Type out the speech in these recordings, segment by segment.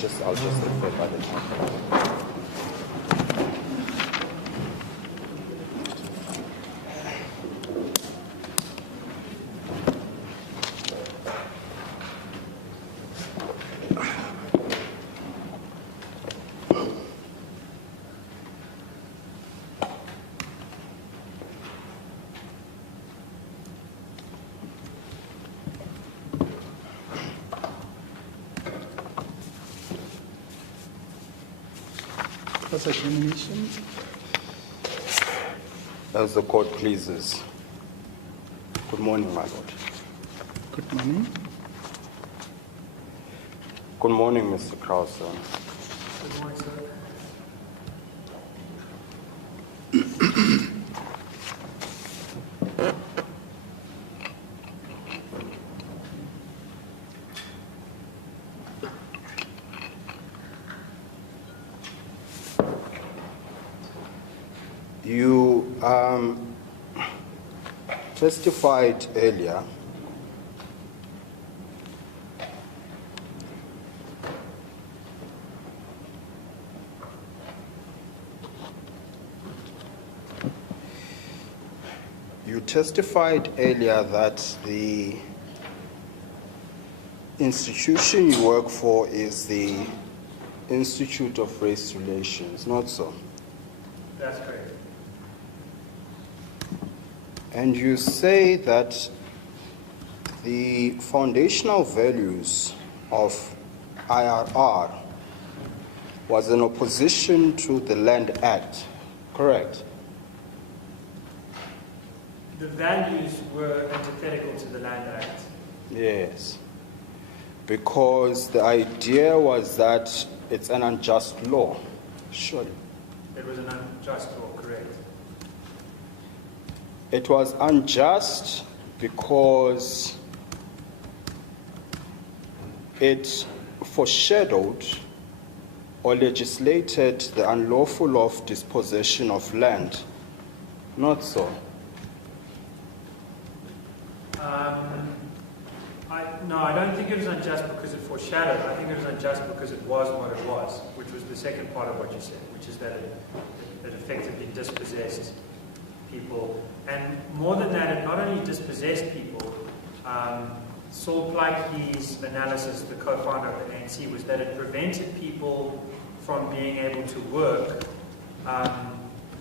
I'll just refer by the time. As the court pleases. Good morning, my lord. Good morning. Good morning, Mr. Krause. Good morning, sir. You testified earlier that the institution you work for is the Institute of Race Relations, not so? That's correct. And you say that the foundational values of IRR was in opposition to the Land Act, correct? The values were antithetical to the Land Act. Yes. Because the idea was that it's an unjust law, surely. It was an unjust law, correct. It was unjust because it foreshadowed or legislated the unlawful of dispossession of land. Not so. No, I don't think it was unjust because it foreshadowed. I think it was unjust because it was what it was, which was the second part of what you said, which is that it effectively dispossessed people. And more than that, it not only dispossessed people, Saul Pleitge's analysis, the co-founder of the ANC, was that it prevented people from being able to work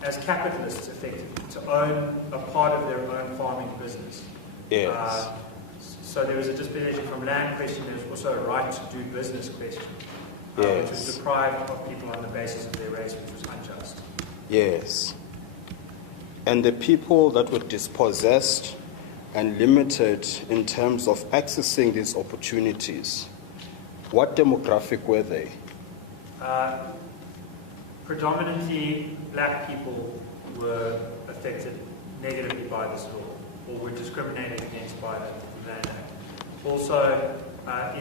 as capitalists, effectively, to own a part of their own farming business. Yes. So there was a dispossession from land question. There was also a right to do business question, which was deprived of people on the basis of their race, which was unjust. Yes. And the people that were dispossessed and limited in terms of accessing these opportunities, what demographic were they? Predominantly black people were affected negatively by this law, or were discriminated against by the Land Act. Also,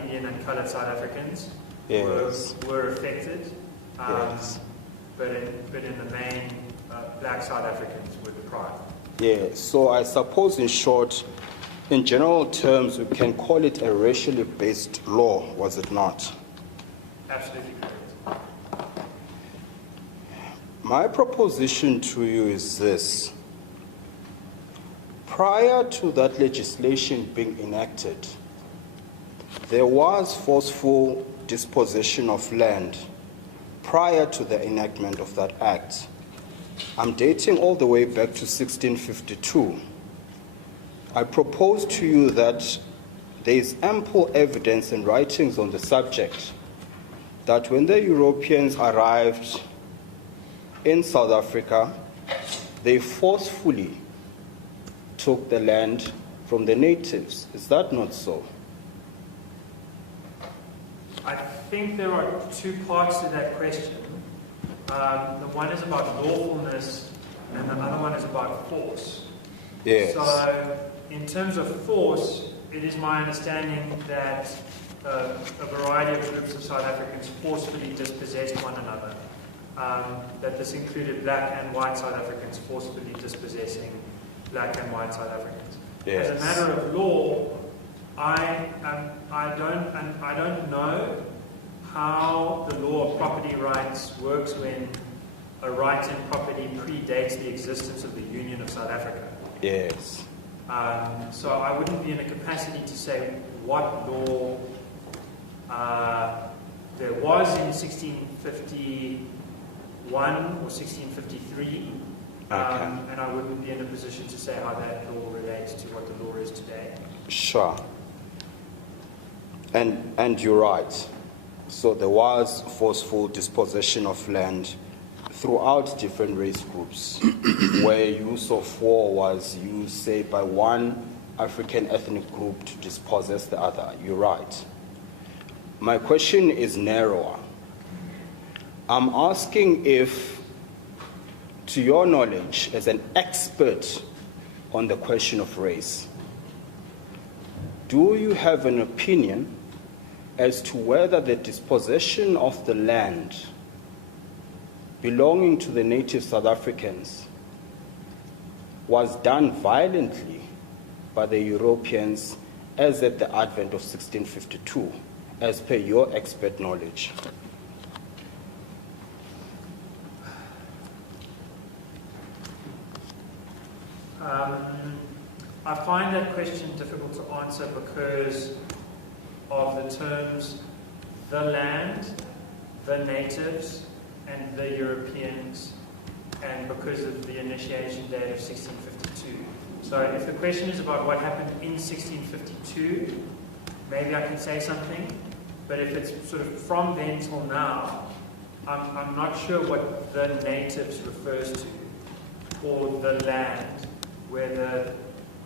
Indian and coloured South Africans were affected, but in the main, black South Africans were deprived. Yes, so I suppose in short, in general terms, we can call it a racially based law, was it not? Absolutely correct. My proposition to you is this. Prior to that legislation being enacted, there was forceful dispossession of land prior to the enactment of that act. I'm dating all the way back to 1652. I propose to you that there is ample evidence and writings on the subject that when the Europeans arrived in South Africa, they forcefully took the land from the natives. Is that not so? I think there are two parts to that question. The one is about lawfulness, and the other one is about force. Yes. So, in terms of force, it is my understanding that a variety of groups of South Africans forcefully dispossessed one another. That this included black and white South Africans forcefully dispossessing black and white South Africans. Yes. As a matter of law, I don't know how the law of property rights works when a right in property predates the existence of the Union of South Africa. Yes. So I wouldn't be in a capacity to say what law there was in 1651 or 1653, and I wouldn't be in a position to say how that law relates to what the law is today. Sure. And you're right. So there was forceful dispossession of land throughout different race groups where use of war was used, say, by one African ethnic group to dispossess the other. You're right. My question is narrower. I'm asking if, to your knowledge, as an expert on the question of race, do you have an opinion as to whether the dispossession of the land belonging to the native South Africans was done violently by the Europeans as at the advent of 1652, as per your expert knowledge? I find that question difficult to answer because of the terms the land, the natives, and the Europeans, and because of the initiation date of 1652. So if the question is about what happened in 1652, maybe I can say something, but if it's sort of from then till now, I'm not sure what the natives refers to, or the land, where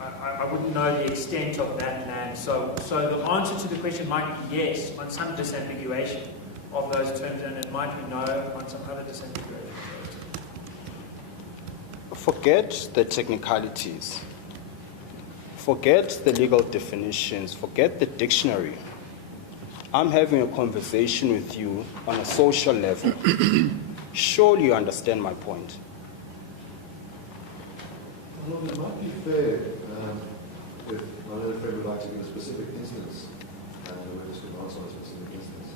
I wouldn't know the extent of that land. So the answer to the question might be yes on some disambiguation of those terms, and it might be no on some other disambiguation. Forget the technicalities. Forget the legal definitions. Forget the dictionary. I'm having a conversation with you on a social level. Surely you understand my point. Well, it might be fair if my other friend would like to give a specific instance, and the witness could answer on a specific instance.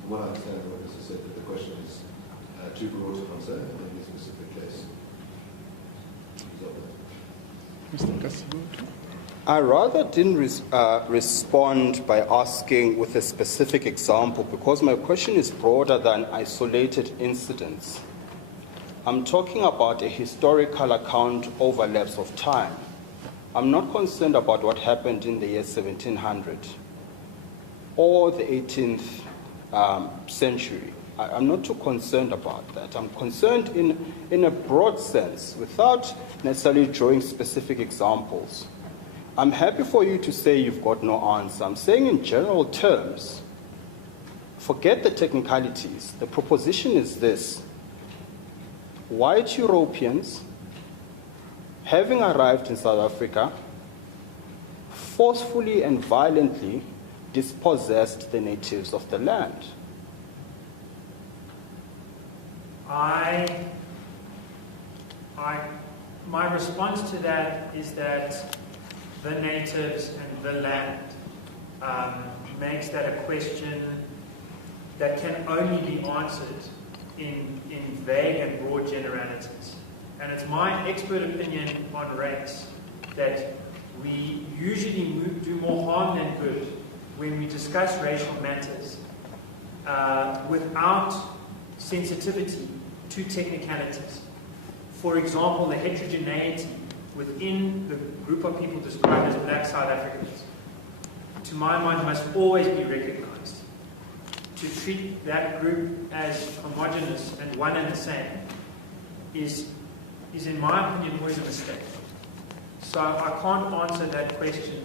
From what I understand, the witness has said that the question is too broad to answer in any specific case. Mr. Kasibu. I rather didn't respond by asking with a specific example, because my question is broader than isolated incidents. I'm talking about a historical account over lapse of time. I'm not concerned about what happened in the year 1700 or the 18th century. I'm not too concerned about that. I'm concerned in a broad sense, without necessarily drawing specific examples. I'm happy for you to say you've got no answer. I'm saying in general terms, forget the technicalities. The proposition is this: white Europeans, having arrived in South Africa, forcefully and violently dispossessed the natives of the land. My response to that is that the natives and the land makes that a question that can only be answered in vague and broad generalities. And it's my expert opinion on race that we usually do more harm than good when we discuss racial matters without sensitivity to technicalities. For example, the heterogeneity within the group of people described as black South Africans, to my mind, must always be recognized. To treat that group as homogeneous and one and the same is in my opinion, always a mistake. So I can't answer that question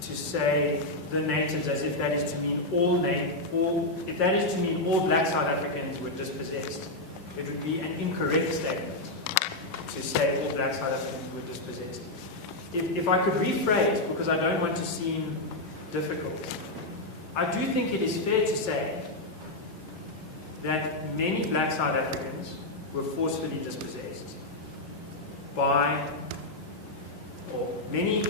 to say the natives as if that is to mean if that is to mean all black South Africans were dispossessed. It would be an incorrect statement to say all black South Africans were dispossessed. If I could rephrase, because I don't want to seem difficult, I do think it is fair to say that many black South Africans were forcefully dispossessed by, or many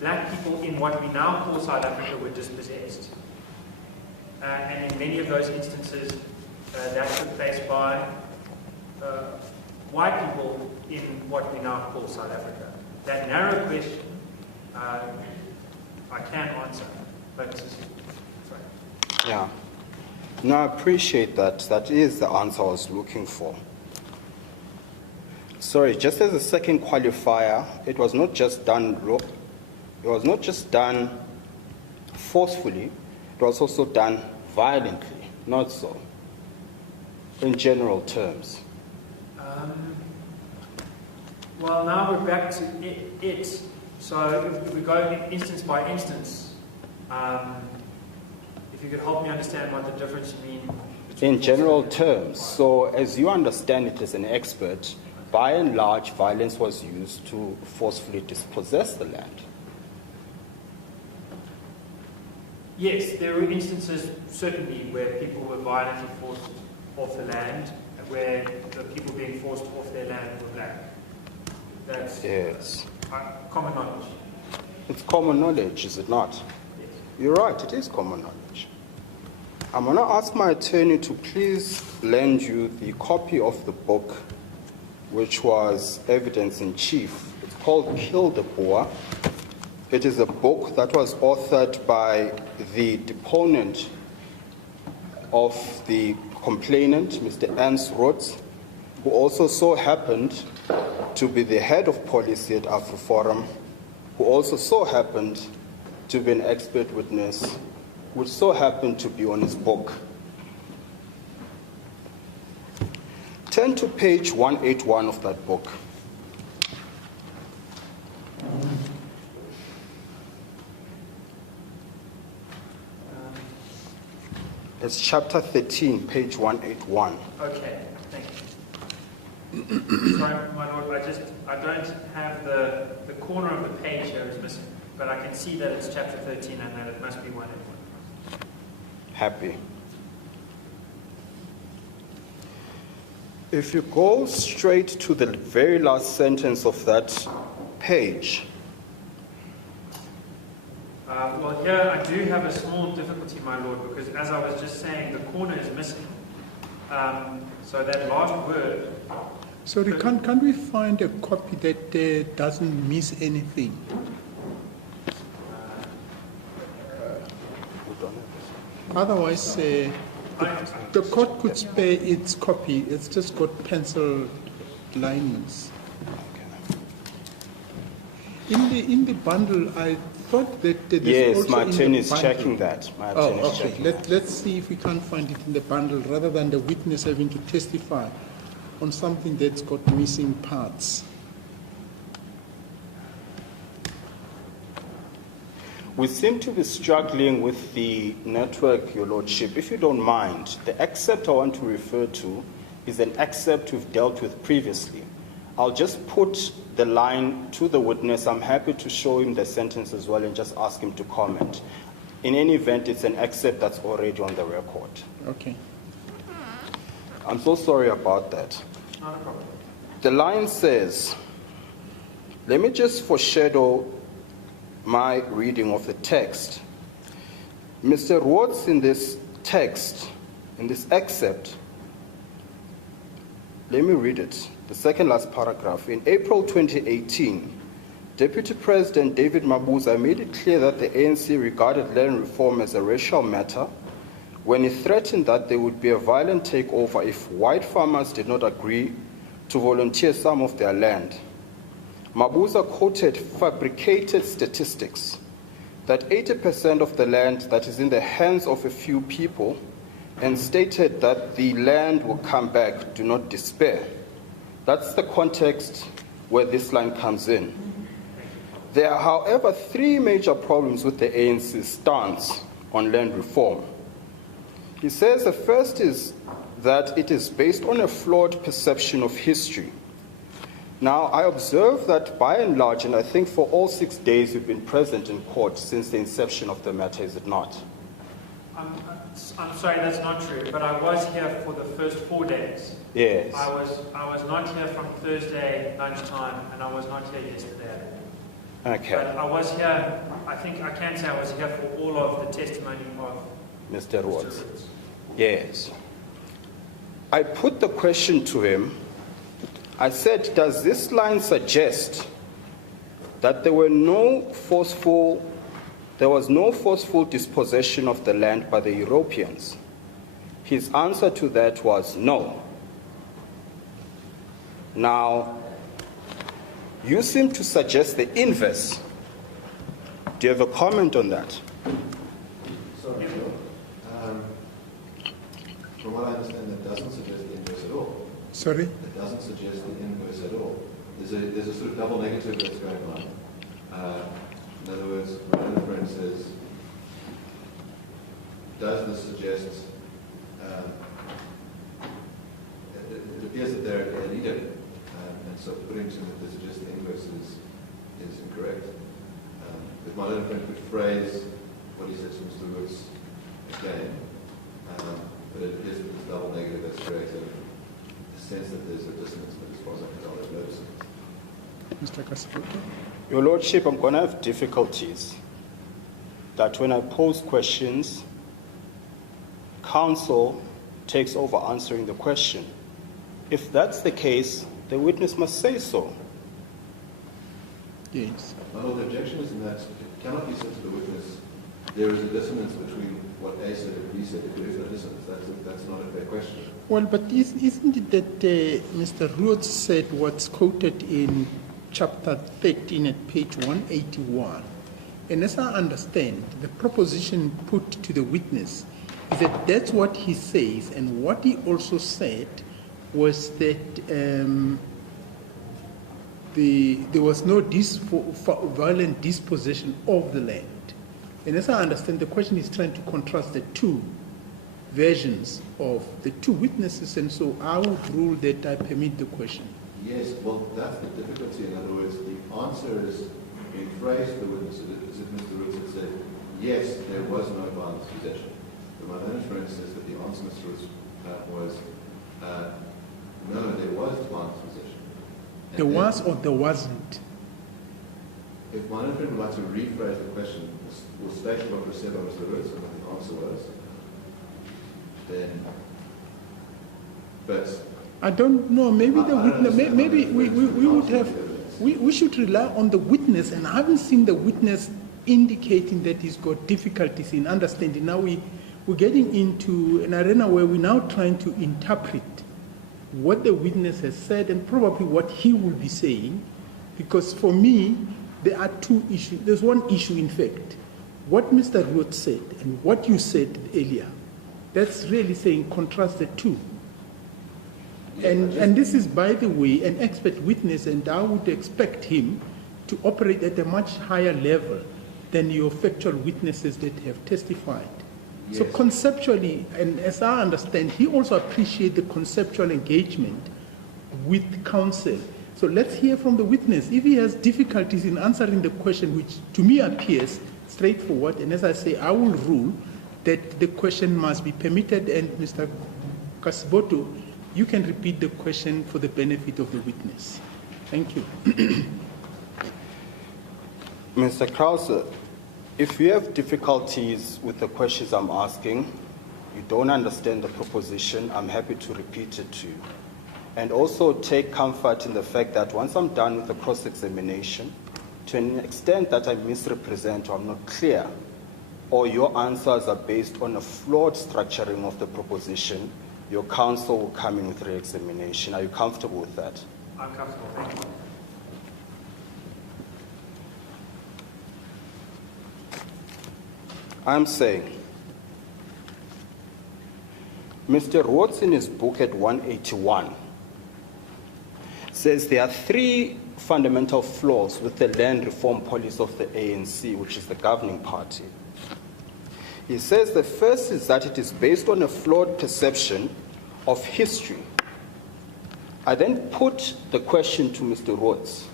black people in what we now call South Africa were dispossessed and in many of those instances, that took place by white people in what we now call South Africa. That narrow question, I can't answer, but sorry. Yeah. No, I appreciate that. That is the answer I was looking for. Sorry, just as a second qualifier, it was not just done forcefully, it was also done violently, not so, in general terms. Well, now we're back to it. So if we go instance by instance, if you could help me understand what the difference means. In general terms, so as you understand it as an expert, by and large, violence was used to forcefully dispossess the land. Yes, there were instances, certainly, where people were violently forced off the land, where the people being forced off their land were black. That's Yes. Common knowledge. It's common knowledge, is it not? Yes. You're right, it is common knowledge. I'm going to ask my attorney to please lend you the copy of the book, which was Evidence in Chief. It's called Kill the Boer. It is a book that was authored by the deponent of the complainant, Mr. Ernst Rhodes, who also so happened to be the head of policy at AfriForum, who also so happened to be an expert witness, which so happened to be on his book. Turn to page 181 of that book. It's chapter 13, page 181. Okay, thank you. Sorry, my lord, I don't have the corner of the page here is missing, but I can see that it's chapter 13 and that it must be 181. Happy. If you go straight to the very last sentence of that page. Well, here I do have a small difficulty, my lord, because as I was just saying, the corner is missing. So that last word. Sorry, can't we find a copy that doesn't miss anything? Otherwise, the court could spare its copy. It's just got pencil alignments. In the bundle, I thought that there's Yes, also my in the attorney is bundle. checking that. My Oh, attorney is okay. checking that. Let's see if we can't find it in the bundle rather than the witness having to testify on something that's got missing parts. We seem to be struggling with the network, Your Lordship. If you don't mind, the excerpt I want to refer to is an excerpt we've dealt with previously. I'll just put the line to the witness. I'm happy to show him the sentence as well and just ask him to comment. In any event, it's an excerpt that's already on the record. Okay. I'm so sorry about that. Not a problem. The line says, let me just foreshadow my reading of the text. Mr. Rhodes in this text, in this excerpt, let me read it, the second last paragraph. In April 2018, Deputy President David Mabuza made it clear that the ANC regarded land reform as a racial matter when he threatened that there would be a violent takeover if white farmers did not agree to volunteer some of their land. Mabuza quoted fabricated statistics that 80% of the land that is in the hands of a few people and stated that the land will come back, do not despair. That's the context where this line comes in. There are, however, three major problems with the ANC's stance on land reform. He says the first is that it is based on a flawed perception of history. Now, I observe that by and large, and I think for all 6 days you've been present in court since the inception of the matter, is it not? I'm sorry, that's not true, but I was here for the first 4 days. Yes. I was not here from Thursday lunchtime, and I was not here yesterday. Okay. But I was here, I think I can say I was here for all of the testimony of Mr. Rhodes. Yes. I put the question to him. I said, does this line suggest that there was no forceful dispossession of the land by the Europeans? His answer to that was no. Now, you seem to suggest the inverse. Do you have a comment on that? Sorry, from what I understand, that doesn't suggest the inverse at all. Sorry? It doesn't suggest the inverse at all. There's a sort of double negative that's going on. In other words, my other friend says, does this suggest, it appears that they're a leader, and so putting to that they suggest the inverse is incorrect. If my other friend could phrase what he said to Mr. Woods again, but it appears that this double negative that's created a sense that there's a dissonance, but as far as I can tell, there's no dissonance. Mr. Kasibuko? Your Lordship, I'm going to have difficulties that when I pose questions, counsel takes over answering the question. If that's the case, the witness must say so. Yes. My Lord, the objection is in that it cannot be said to the witness, there is a dissonance between what A said and B said. If there is no dissonance, that's not a fair question. Well, but isn't it that Mr. Rhodes said what's quoted in chapter 13 at page 181? And as I understand, the proposition put to the witness is that that's what he says, and what he also said was that there was no violent dispossession of the land. And as I understand, the question is trying to contrast the two versions of the two witnesses, and so I would rule that I permit the question. Yes, well, that's the difficulty. In other words, the answer is in phrase to the witness, as if Mr. Roots had said, yes, there was no violent possession. But my own friend says that the answer, Mr. Roots, was no, there was violent possession. And There was or there wasn't? If my own friend would like to rephrase the question, or state what was said by Mr. Roots and what the answer was, then, but I don't know. Maybe the witness. Maybe we would have. We should rely on the witness, and I haven't seen the witness indicating that he's got difficulties in understanding. Now we're getting into an arena where we're now trying to interpret what the witness has said and probably what he will be saying, because for me there are two issues. There's one issue, in fact, what Mr. Roth said and what you said earlier. That's really saying contrast the two. And this is, by the way, an expert witness, and I would expect him to operate at a much higher level than your factual witnesses that have testified. Yes. So conceptually, and as I understand, he also appreciates the conceptual engagement with counsel. So let's hear from the witness. If he has difficulties in answering the question, which to me appears straightforward, and as I say, I will rule that the question must be permitted, and Mr. Kasiboto, you can repeat the question for the benefit of the witness. Thank you. Mr. Krause, if you have difficulties with the questions I'm asking, you don't understand the proposition, I'm happy to repeat it to you. And also take comfort in the fact that once I'm done with the cross-examination, to an extent that I misrepresent or I'm not clear, or your answers are based on a flawed structuring of the proposition, your counsel will come in with re-examination. Are you comfortable with that? I'm comfortable, thank you. I'm saying, Mr. Rhodes in his book at 181 says there are three fundamental flaws with the land reform policy of the ANC, which is the governing party. He says the first is that it is based on a flawed perception of history. I then put the question to Mr. Rhodes.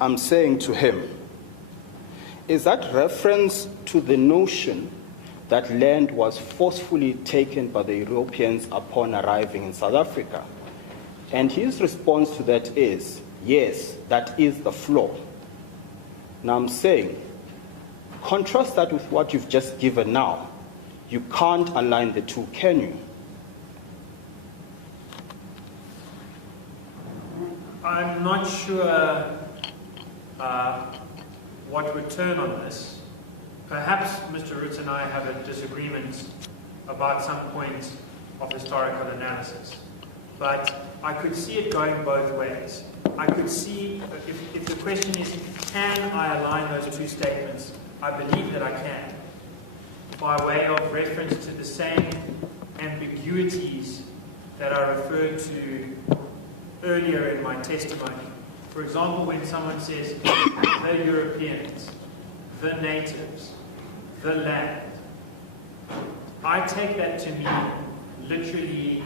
I'm saying to him, is that reference to the notion that land was forcefully taken by the Europeans upon arriving in South Africa? And his response to that is, yes, that is the flaw. Now I'm saying, contrast that with what you've just given now. You can't align the two, can you? I'm not sure what would turn on this. Perhaps Mr. Roots and I have a disagreement about some point of historical analysis. But I could see it going both ways. I could see, if the question is, can I align those two statements? I believe that I can. By way of reference to the same ambiguities that I referred to earlier in my testimony. For example, when someone says, the Europeans, the natives, the land, I take that to mean literally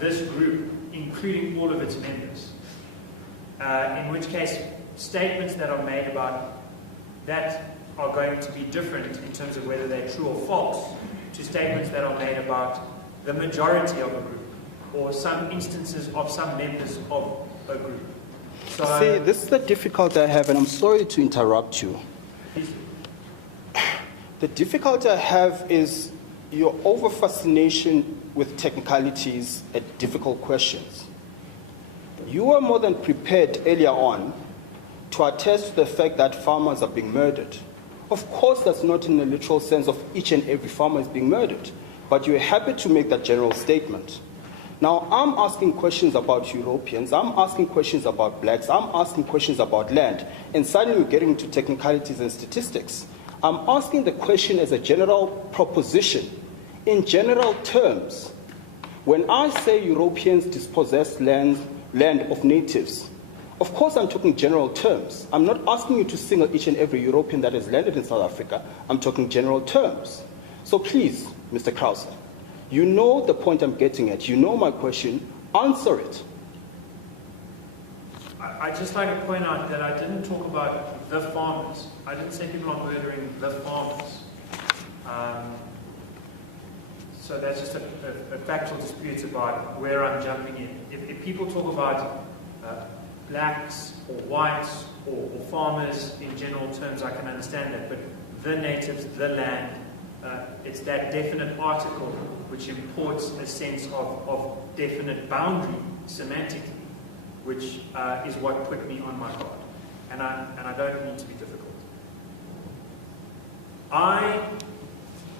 this group, including all of its members. In which case, statements that are made about that are going to be different in terms of whether they're true or false to statements that are made about the majority of a group or some instances of some members of a group. So, see, this is the difficulty I have, and I'm sorry to interrupt you. please. The difficulty I have is your over-fascination with technicalities at difficult questions. You were more than prepared earlier on to attest to the fact that farmers are being murdered. Of course, that's not in the literal sense of each and every farmer is being murdered, but you're happy to make that general statement. Now, I'm asking questions about Europeans, I'm asking questions about blacks, I'm asking questions about land, and suddenly we're getting into technicalities and statistics. I'm asking the question as a general proposition. In general terms, when I say Europeans dispossess land of natives, of course I'm talking general terms. I'm not asking you to single each and every European that has landed in South Africa. I'm talking general terms. So please, Mr. Krause, you know the point I'm getting at. You know my question. Answer it. I'd just like to point out that I didn't talk about the farmers. I didn't say people are murdering the farmers. So that's just a factual dispute about where I'm jumping in. If people talk about blacks or whites or farmers in general terms, I can understand that. But the natives, the land, it's that definite article which imports a sense of definite boundary semantically, which is what put me on my guard. And I don't mean to be difficult.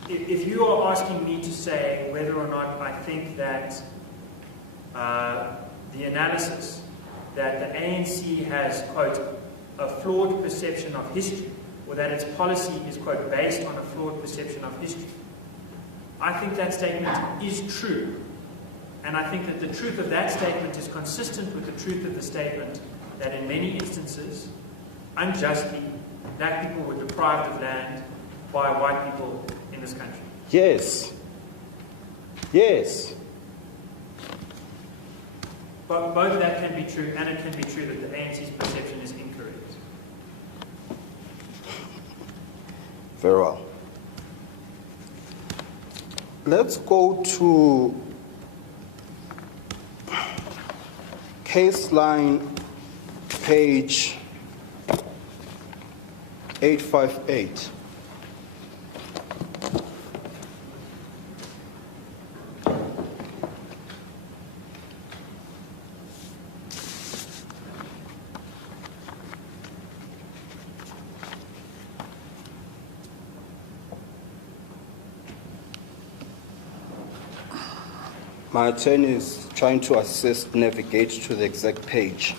If you are asking me to say whether or not I think that the analysis that the ANC has, quote, a flawed perception of history, or that its policy is, quote, based on a flawed perception of history, I think that statement is true. And I think that the truth of that statement is consistent with the truth of the statement that in many instances, unjustly, black people were deprived of land by white people in this country. Yes. Yes. But both that can be true, and it can be true that the ANC's perception is incorrect. Very well. Let's go to case line page 858. My attorney is trying to assist navigate to the exact page.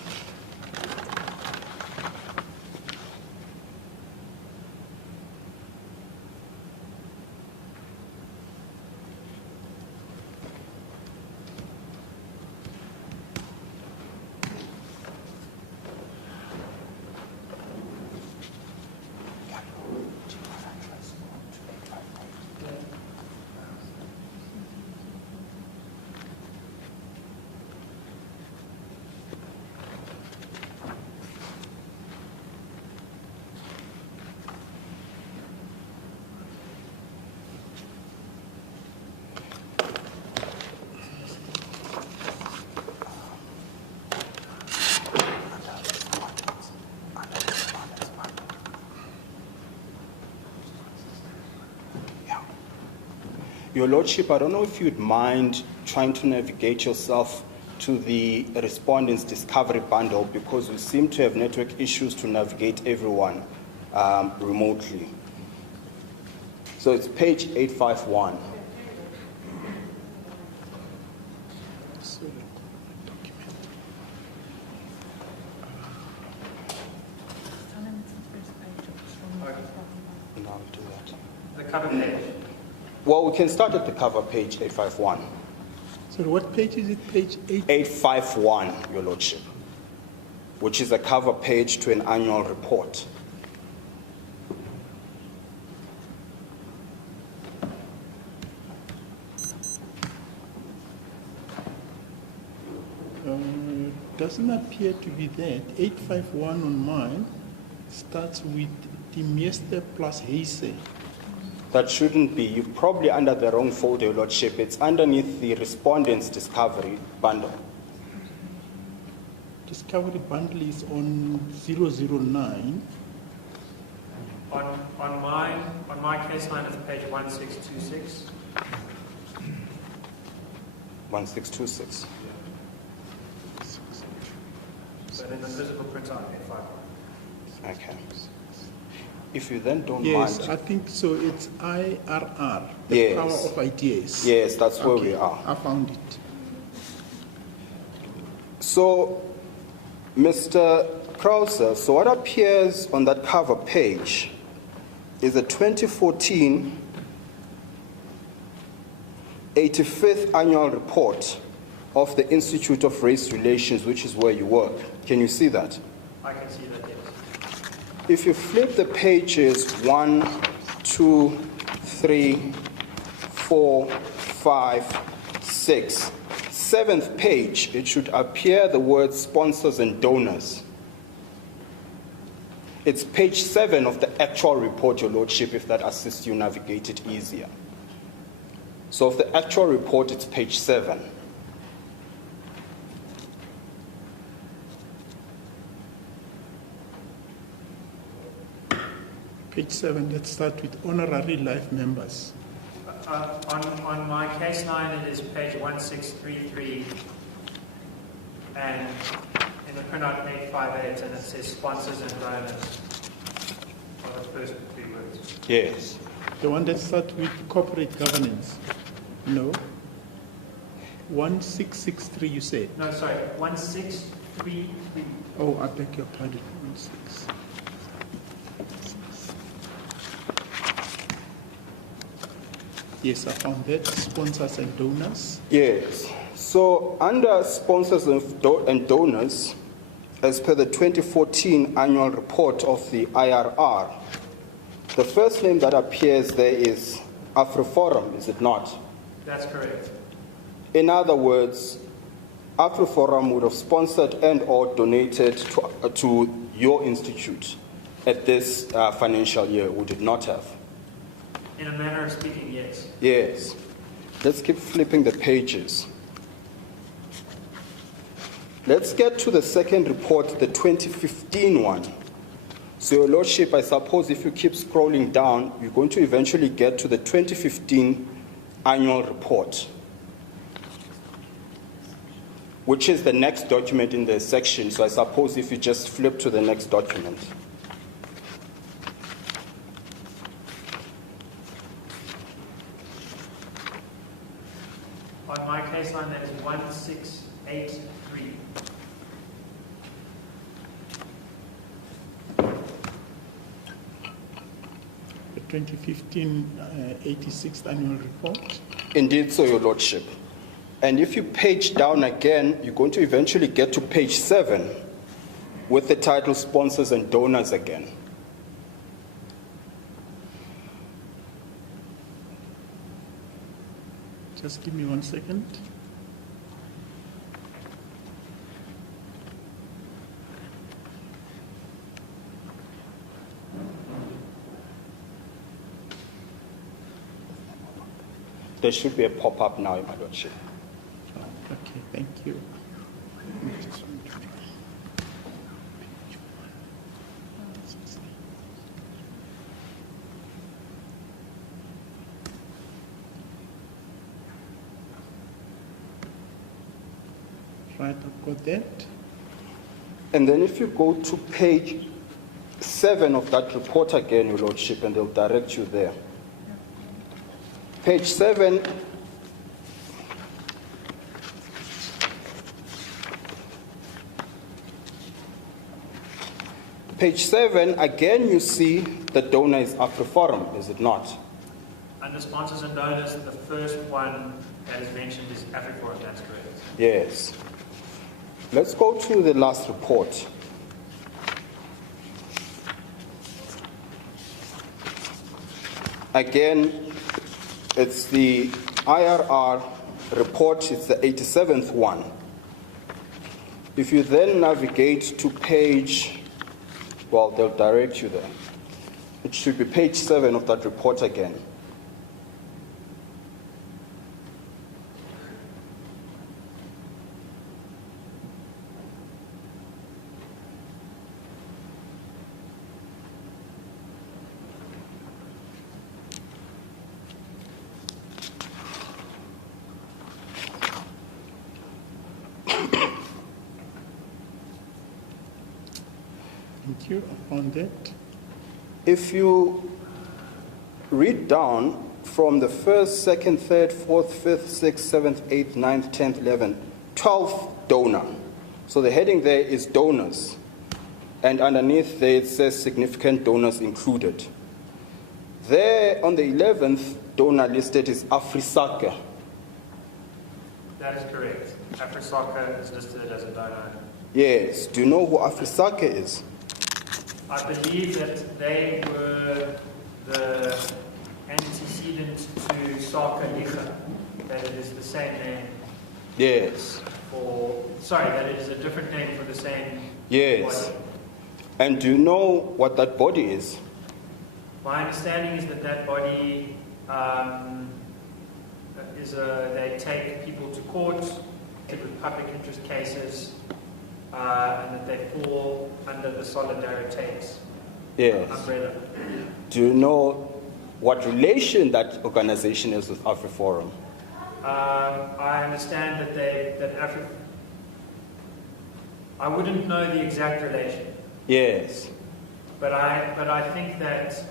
Your Lordship, I don't know if you'd mind trying to navigate yourself to the respondents' discovery bundle, because we seem to have network issues to navigate everyone remotely. So it's page 851. Now we do that. The cover page. Well, we can start at the cover, page 851. So what page is it? Page 8? 851, Your Lordship, which is a cover page to an annual report. Doesn't appear to be that. 851 on mine starts with Dimester plus Heise. That shouldn't be. You're probably under the wrong folder, Your Lordship. It's underneath the respondents' discovery bundle. Discovery bundle is on 009. On my case line, it's page 1626. 1626. But in the physical printout, 851. Okay. If you then don't Yes, mind. I think so. It's IRR, the Yes. power of ideas. Yes, that's where Okay, we are. I found it. So, Mr. Krauser, so what appears on that cover page is a 2014 85th annual report of the Institute of Race Relations, which is where you work. Can you see that? I can see that, yes. If you flip the pages 1, 2, 3, 4, 5, 6, 7th page, it should appear the word sponsors and donors. It's page 7 of the actual report, Your Lordship, if that assists you navigate it easier. So of the actual report, it's page 7. Page 7, let's start with honorary life members. On my case line, it is page 1633, and in the printout 858, and it says sponsors and donors are the first 3 words. Yes. The one that starts with corporate governance. No. 1663, you said. No, sorry, 1633. Oh, I beg your pardon. 16. Yes, I found that. Sponsors and donors. Yes. So under sponsors and donors, as per the 2014 annual report of the IRR, the first name that appears there is AfriForum, is it not? That's correct. In other words, AfriForum would have sponsored and or donated to your institute at this financial year, would it not have? In a manner of speaking, yes. Yes. Let's keep flipping the pages. Let's get to the second report, the 2015 one. So, Your Lordship, I suppose if you keep scrolling down, you're going to eventually get to the 2015 annual report, which is the next document in the section. So I suppose if you just flip to the next document. On my case line, that is 1683. The 2015 86th annual report. Indeed so, Your Lordship. And if you page down again, you're going to eventually get to page 7 with the title Sponsors and Donors again. Just give me 1 second. There should be a pop-up now, My Lordship. Okay, thank you. Right, I've got that. And then if you go to page 7 of that report again, Your Lordship, and they'll direct you there. Page 7. Page 7, again you see the donor is AfriForum, is it not? Under sponsors and donors, the first one that is mentioned is AfriForum, that's correct. Yes. Let's go to the last report. Again, it's the IRR report, it's the 87th one. If you then navigate to page, well, they'll direct you there. It should be page 7 of that report again. Thank you. I found that. If you read down from the 1st, 2nd, 3rd, 4th, 5th, 6th, 7th, 8th, 9th, 10th, 11th, 12th donor. So the heading there is donors. And underneath there it says significant donors included. There on the 11th donor listed is AfriSoccer. That is correct. AfriSoccer is listed as a donor. Yes. Do you know who AfriSoccer is? I believe that they were the antecedent to Soccer Liga, that it is the same name Yes. for, sorry, that it is a different name for the same Yes. body. And do you know what that body is? My understanding is that that body they take people to court, with public interest cases, and that they fall under the Solidaritate Yes. umbrella. Do you know what relation that organization is with AfriForum? I understand that I wouldn't know the exact relation, Yes. but I think that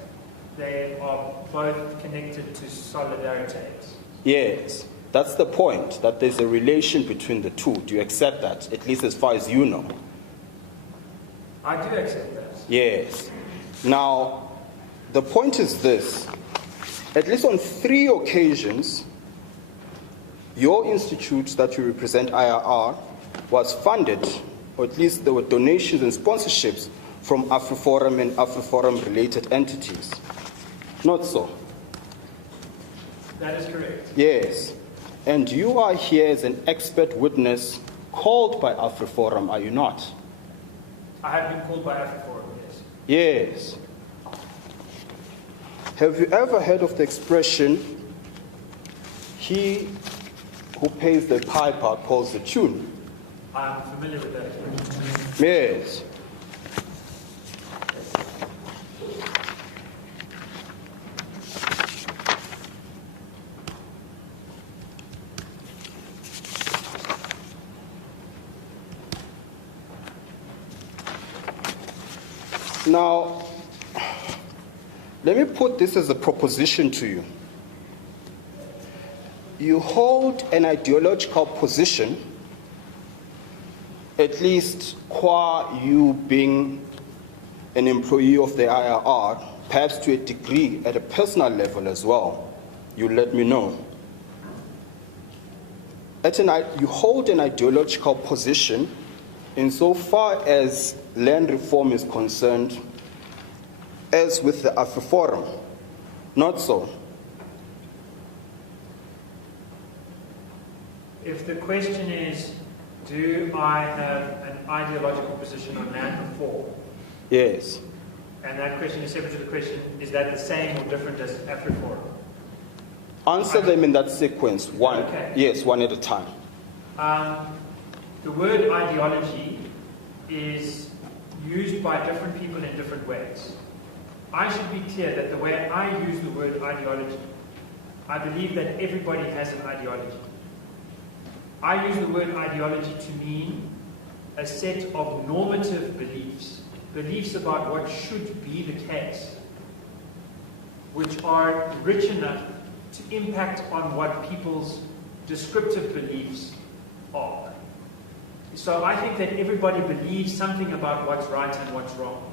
they are both connected to Solidaritate. Yes. That's the point, that there's a relation between the two. Do you accept that, at least as far as you know? I do accept that. Yes. Now, the point is this. At least on 3 occasions, your institute that you represent, IRR, was funded, or at least there were donations and sponsorships from AfriForum and AfriForum-related entities. Not so? That is correct. Yes. And you are here as an expert witness called by AfriForum, are you not? I have been called by AfriForum, yes. Yes. Have you ever heard of the expression, he who pays the piper calls the tune? I'm familiar with that expression. Yes. Now, let me put this as a proposition to you. You hold an ideological position, at least qua you being an employee of the IRR, perhaps to a degree at a personal level as well. You let me know. You hold an ideological position insofar as land reform is concerned, as with the AfriForum. Not so. If the question is, do I have an ideological position on land reform? Yes. And that question is separate to the question, is that the same or different as AfriForum? Answer them in that sequence, one. Okay. Yes, one at a time. The word ideology is used by different people in different ways. I should be clear that the way I use the word ideology, I believe that everybody has an ideology. I use the word ideology to mean a set of normative beliefs, beliefs about what should be the case, which are rich enough to impact on what people's descriptive beliefs are. So I think that everybody believes something about what's right and what's wrong.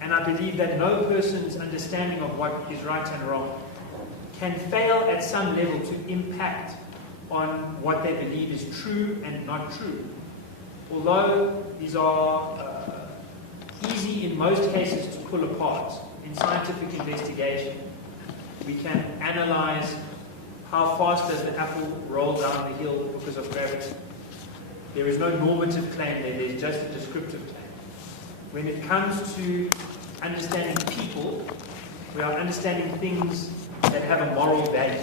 And I believe that no person's understanding of what is right and wrong can fail at some level to impact on what they believe is true and not true. Although these are easy in most cases to pull apart, in scientific investigation, we can analyze how fast does the apple roll down the hill because of gravity. There is no normative claim there, there's just a descriptive claim. When it comes to understanding people, we are understanding things that have a moral value.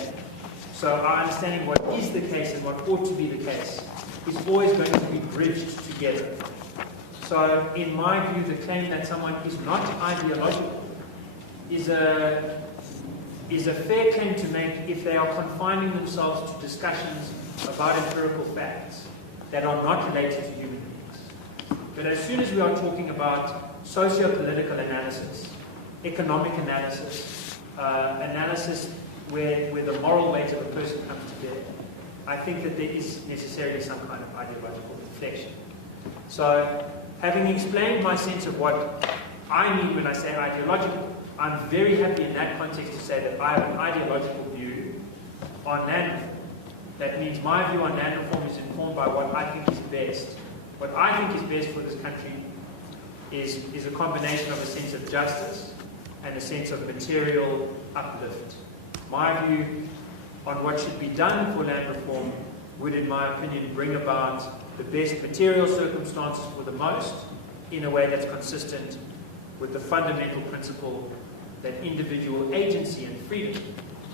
So our understanding what is the case and what ought to be the case is always going to be bridged together. So in my view, the claim that someone is not ideological is a fair claim to make if they are confining themselves to discussions about empirical facts that are not related to human beings. But as soon as we are talking about socio-political analysis, economic analysis, analysis where the moral weight of a person comes to bear, I think that there is necessarily some kind of ideological inflection. So, having explained my sense of what I mean when I say ideological, I'm very happy in that context to say that I have an ideological view on land reform. That means my view on land reform is informed by what I think is best. What I think is best for this country is a combination of a sense of justice and a sense of material uplift. My view on what should be done for land reform would, in my opinion, bring about the best material circumstances for the most in a way that's consistent with the fundamental principle that individual agency and freedom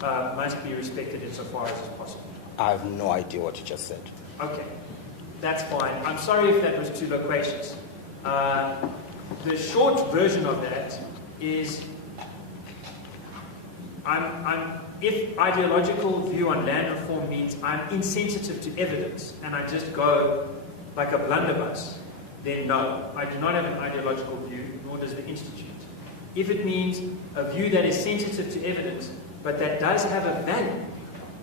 must be respected insofar as is possible. I have no idea what you just said. Okay, that's fine. I'm sorry if that was too loquacious. The short version of that is if ideological view on land reform means I'm insensitive to evidence and I just go like a blunderbuss, then no, I do not have an ideological view, nor does the Institute. If it means a view that is sensitive to evidence, but that does have a value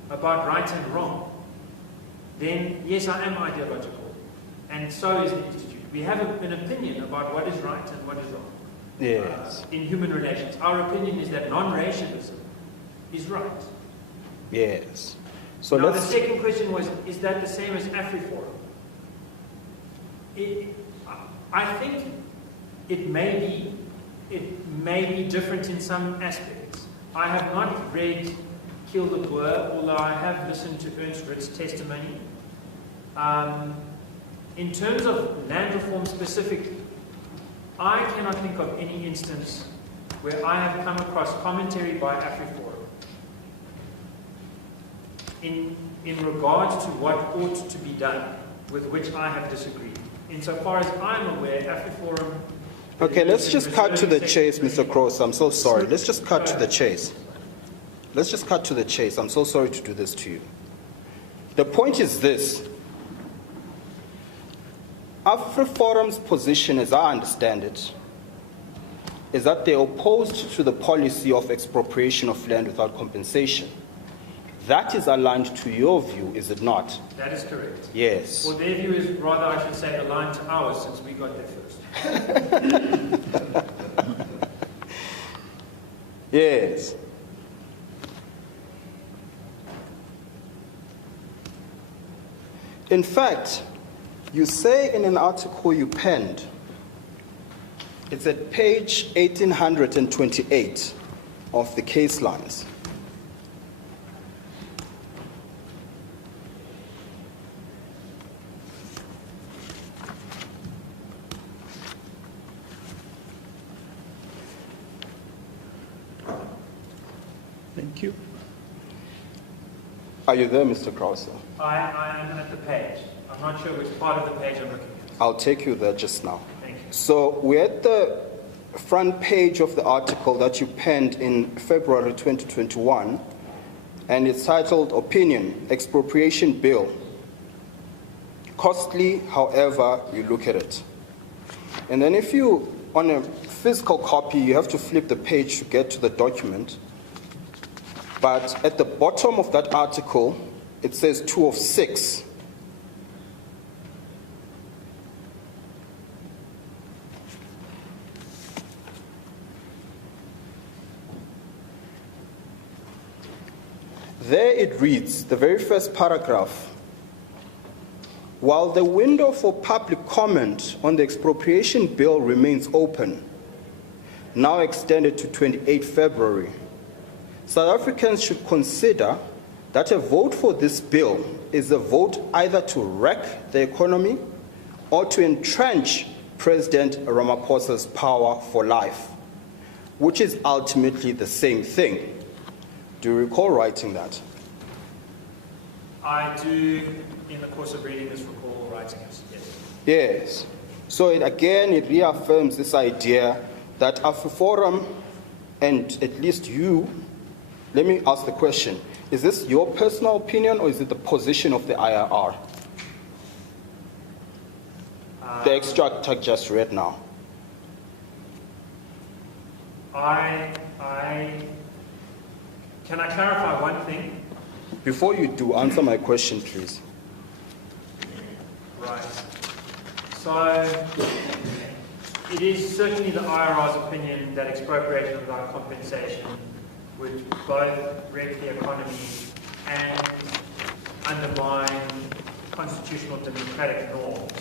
about right and wrong, then yes, I am ideological. And so is the Institute. We have an opinion about what is right and what is wrong. Yes. In human relations. Our opinion is that non-racialism is right. Yes. So now the second question was, is that the same as AfriForum? I think it may be different in some aspects. I have not read Kill the Boer, although I have listened to Ernst Ritt's testimony. In terms of land reform specifically, I cannot think of any instance where I have come across commentary by AfriForum in regards to what ought to be done, with which I have disagreed. Insofar as I'm aware, AfriForum... Okay, let's just cut to the chase, Mr. Cross. I'm so sorry. Let's just cut to the chase. Let's just cut to the chase. I'm so sorry to do this to you. The point is this. AfriForum's position, as I understand it, is that they're opposed to the policy of expropriation of land without compensation. That is aligned to your view, is it not? That is correct. Yes. Well, their view is rather, I should say, aligned to ours, since we got there first. Yes. In fact, you say in an article you penned, it's at page 1828 of the case lines. Thank you. Are you there, Mr. Krause? I am at the page. I'm not sure which part of the page I'm looking at. I'll take you there just now. Thank you. So we're at the front page of the article that you penned in February 2021, and it's titled Opinion, Expropriation Bill, costly however you look at it. And then if you, on a physical copy, you have to flip the page to get to the document. But at the bottom of that article, it says 2 of 6. There it reads, the very first paragraph, while the window for public comment on the expropriation bill remains open, now extended to 28 February, South Africans should consider that a vote for this bill is a vote either to wreck the economy or to entrench President Ramaphosa's power for life, which is ultimately the same thing. Do you recall writing that? I do, in the course of reading this, recall writing it, yes. Yes. So it reaffirms this idea that AfriForum, and at least you, let me ask the question, is this your personal opinion or is it the position of the IRR? The extract I just read now. Can I clarify one thing? Before you do, answer my question, please. Right. So, it is certainly the IRR's opinion that expropriation without compensation would both wreck the economy and undermine constitutional democratic norms.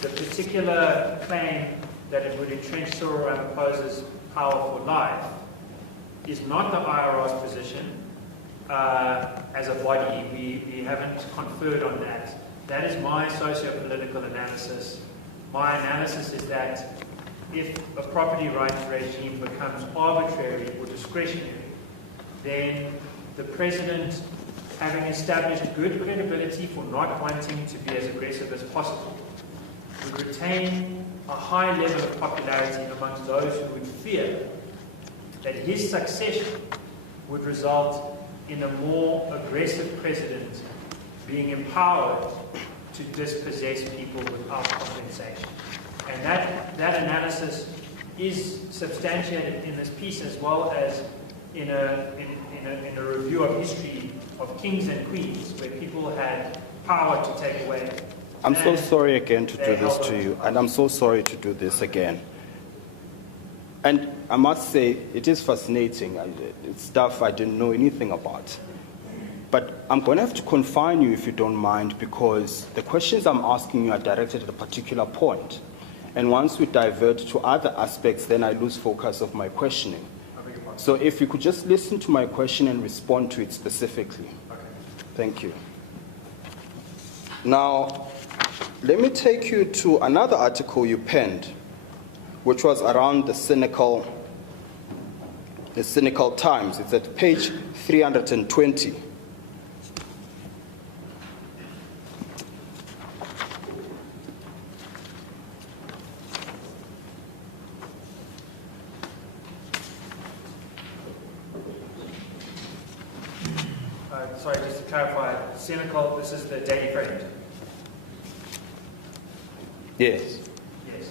The particular claim that it would entrench Cyril Ramaphosa's power for life is not the IRR's position as a body. We haven't conferred on that. That is my socio-political analysis. My analysis is that if a property rights regime becomes arbitrary or discretionary, then the president, having established good credibility for not wanting to be as aggressive as possible, would retain a high level of popularity amongst those who would fear that his succession would result in a more aggressive president being empowered to dispossess people without compensation. And that analysis is substantiated in this piece, as well as in a review of history of kings and queens, where people had power to take away. I'm so sorry again to do this to you, and I'm so sorry to do this again. And I must say, it is fascinating. It's stuff I didn't know anything about. But I'm going to have to confine you, if you don't mind, because the questions I'm asking you are directed at a particular point. And once we divert to other aspects, then I lose focus of my questioning. So if you could just listen to my question and respond to it specifically. Okay. Thank you. Now, let me take you to another article you penned, which was around the cynical times. It's at page 320. Sorry, just to clarify, cynical, this is the Daily Friend? Yes. Yes.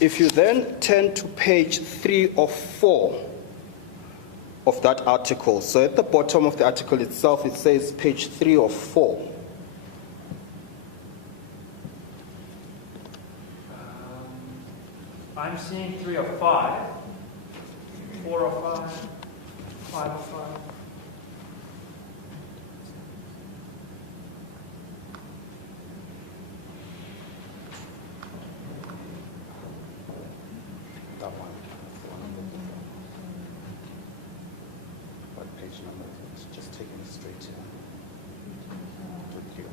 If you then turn to page 3 of 4 of that article, so at the bottom of the article itself, it says page 3 of 4. I'm seeing 3 of 5, 4 of 5, 5 of 5. That one. What page number is it? Just taking it straight to 3 of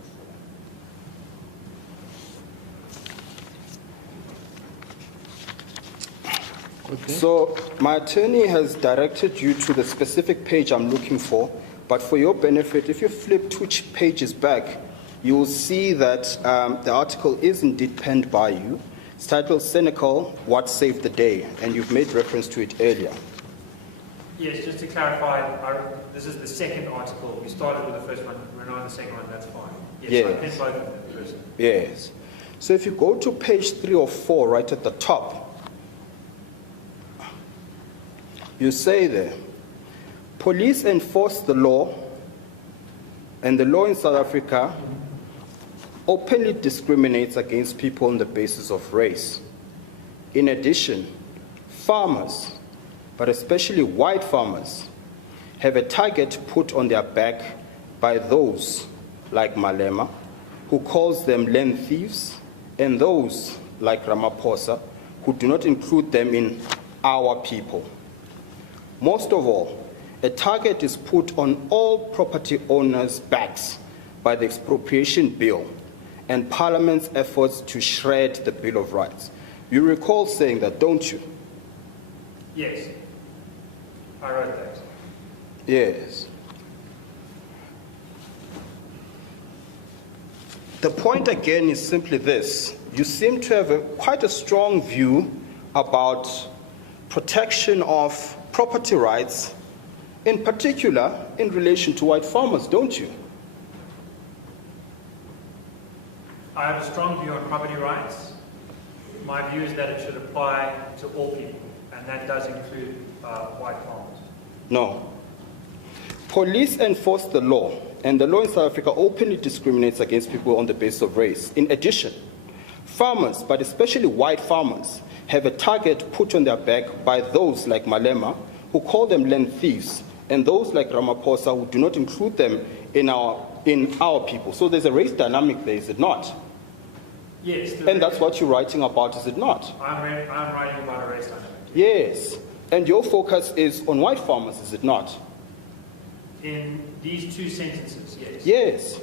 4. Okay. So my attorney has directed you to the specific page I'm looking for, but for your benefit, if you flip 2 pages back, you will see that the article is indeed penned by you. It's titled Cynical, What Saved the Day, and you've made reference to it earlier. Yes, just to clarify, this is the second article. We started with the first one, we're now on the second one, that's fine. Yes, I penned both of them first. Yes. So if you go to page 3 or 4, right at the top, you say there, police enforce the law, and the law in South Africa openly discriminates against people on the basis of race. In addition, farmers, but especially white farmers, have a target put on their back by those like Malema, who calls them land thieves, and those like Ramaphosa, who do not include them in our people. Most of all, a target is put on all property owners' backs by the expropriation bill and Parliament's efforts to shred the Bill of Rights. You recall saying that, don't you? Yes, I wrote that. Yes. The point again is simply this. You seem to have quite a strong view about protection of property rights, in particular in relation to white farmers, don't you? I have a strong view on property rights. My view is that it should apply to all people, and that does include white farmers. No. Police enforce the law, and the law in South Africa openly discriminates against people on the basis of race. In addition, farmers, but especially white farmers, have a target put on their back by those like Malema, who call them land thieves, and those like Ramaphosa, who do not include them in our people. So there's a race dynamic there, is it not? Yes. And that's what you're writing about, is it not? I'm writing about a race dynamic. Yes. And your focus is on white farmers, is it not? In these two sentences, yes. Yes.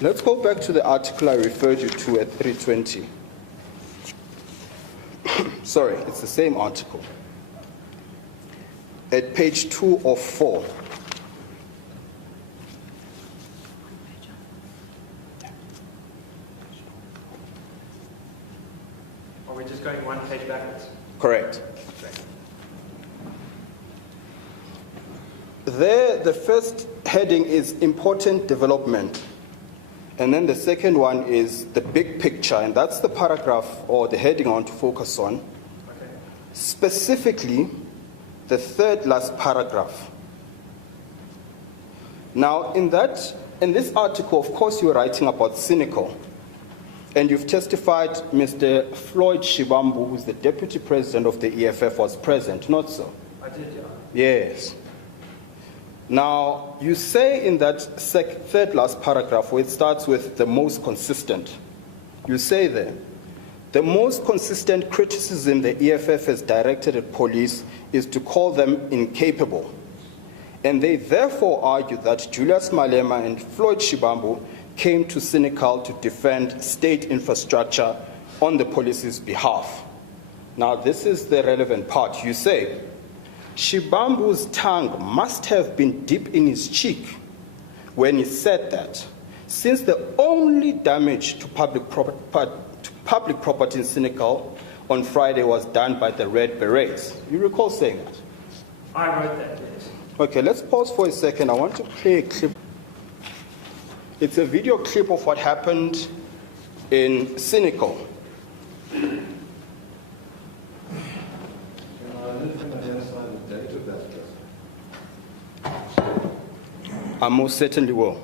Let's go back to the article I referred you to at 320. Sorry, it's the same article. At page 2 of 4. Are we just going one page backwards? Correct. There, the first heading is important development. And then the second one is the big picture, and that's the paragraph or the heading I want to focus on. Okay. Specifically, the third last paragraph. Now, in this article, of course, you're writing about cynical. And you've testified Mr. Floyd Shivambu, who's the deputy president of the EFF, was present, not so? I did, yeah. Yes. Now, you say in that third last paragraph, where it starts with the most consistent, you say there, the most consistent criticism the EFF has directed at police is to call them incapable. And they therefore argue that Julius Malema and Floyd Shivambu came to Senegal to defend state infrastructure on the police's behalf. Now, this is the relevant part. You say, Shibambu's tongue must have been deep in his cheek when he said that, since the only damage to public property in Senegal on Friday was done by the Red Berets. You recall saying that? I wrote that, yes. Okay, let's pause for a second. I want to play a clip. It's a video clip of what happened in Senegal. I most certainly will.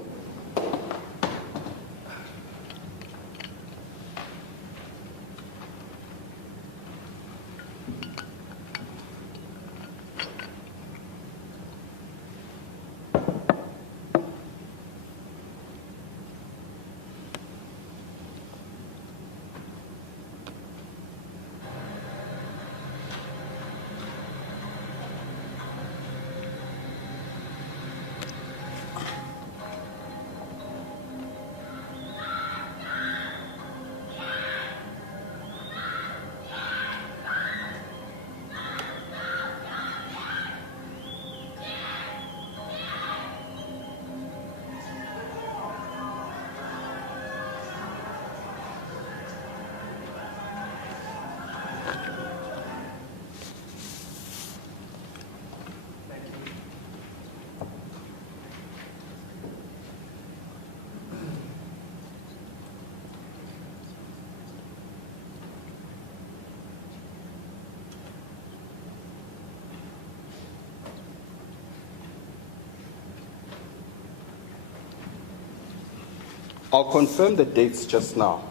I'll confirm the dates just now.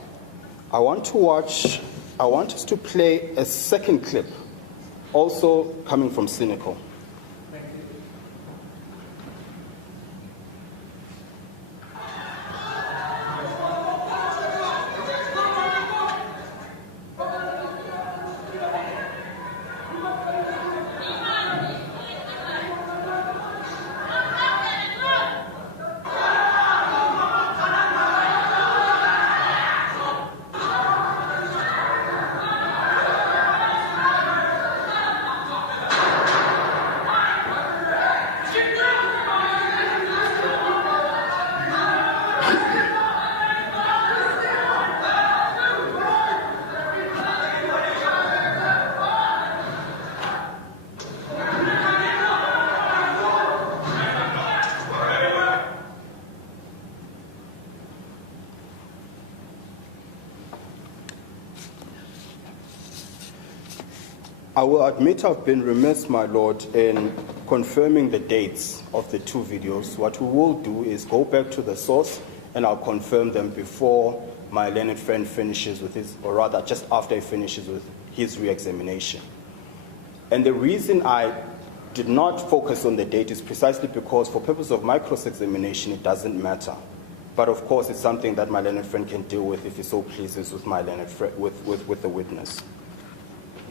I want us to play a second clip, also coming from Cynical. Thank you. I will admit I've been remiss, my lord, in confirming the dates of the two videos. What we will do is go back to the source and I'll confirm them before my learned friend finishes with his, or rather just after he finishes with his re-examination. And the reason I did not focus on the date is precisely because for purpose of my cross-examination it doesn't matter. But of course it's something that my learned friend can deal with if he so pleases with my learned friend, with the witness.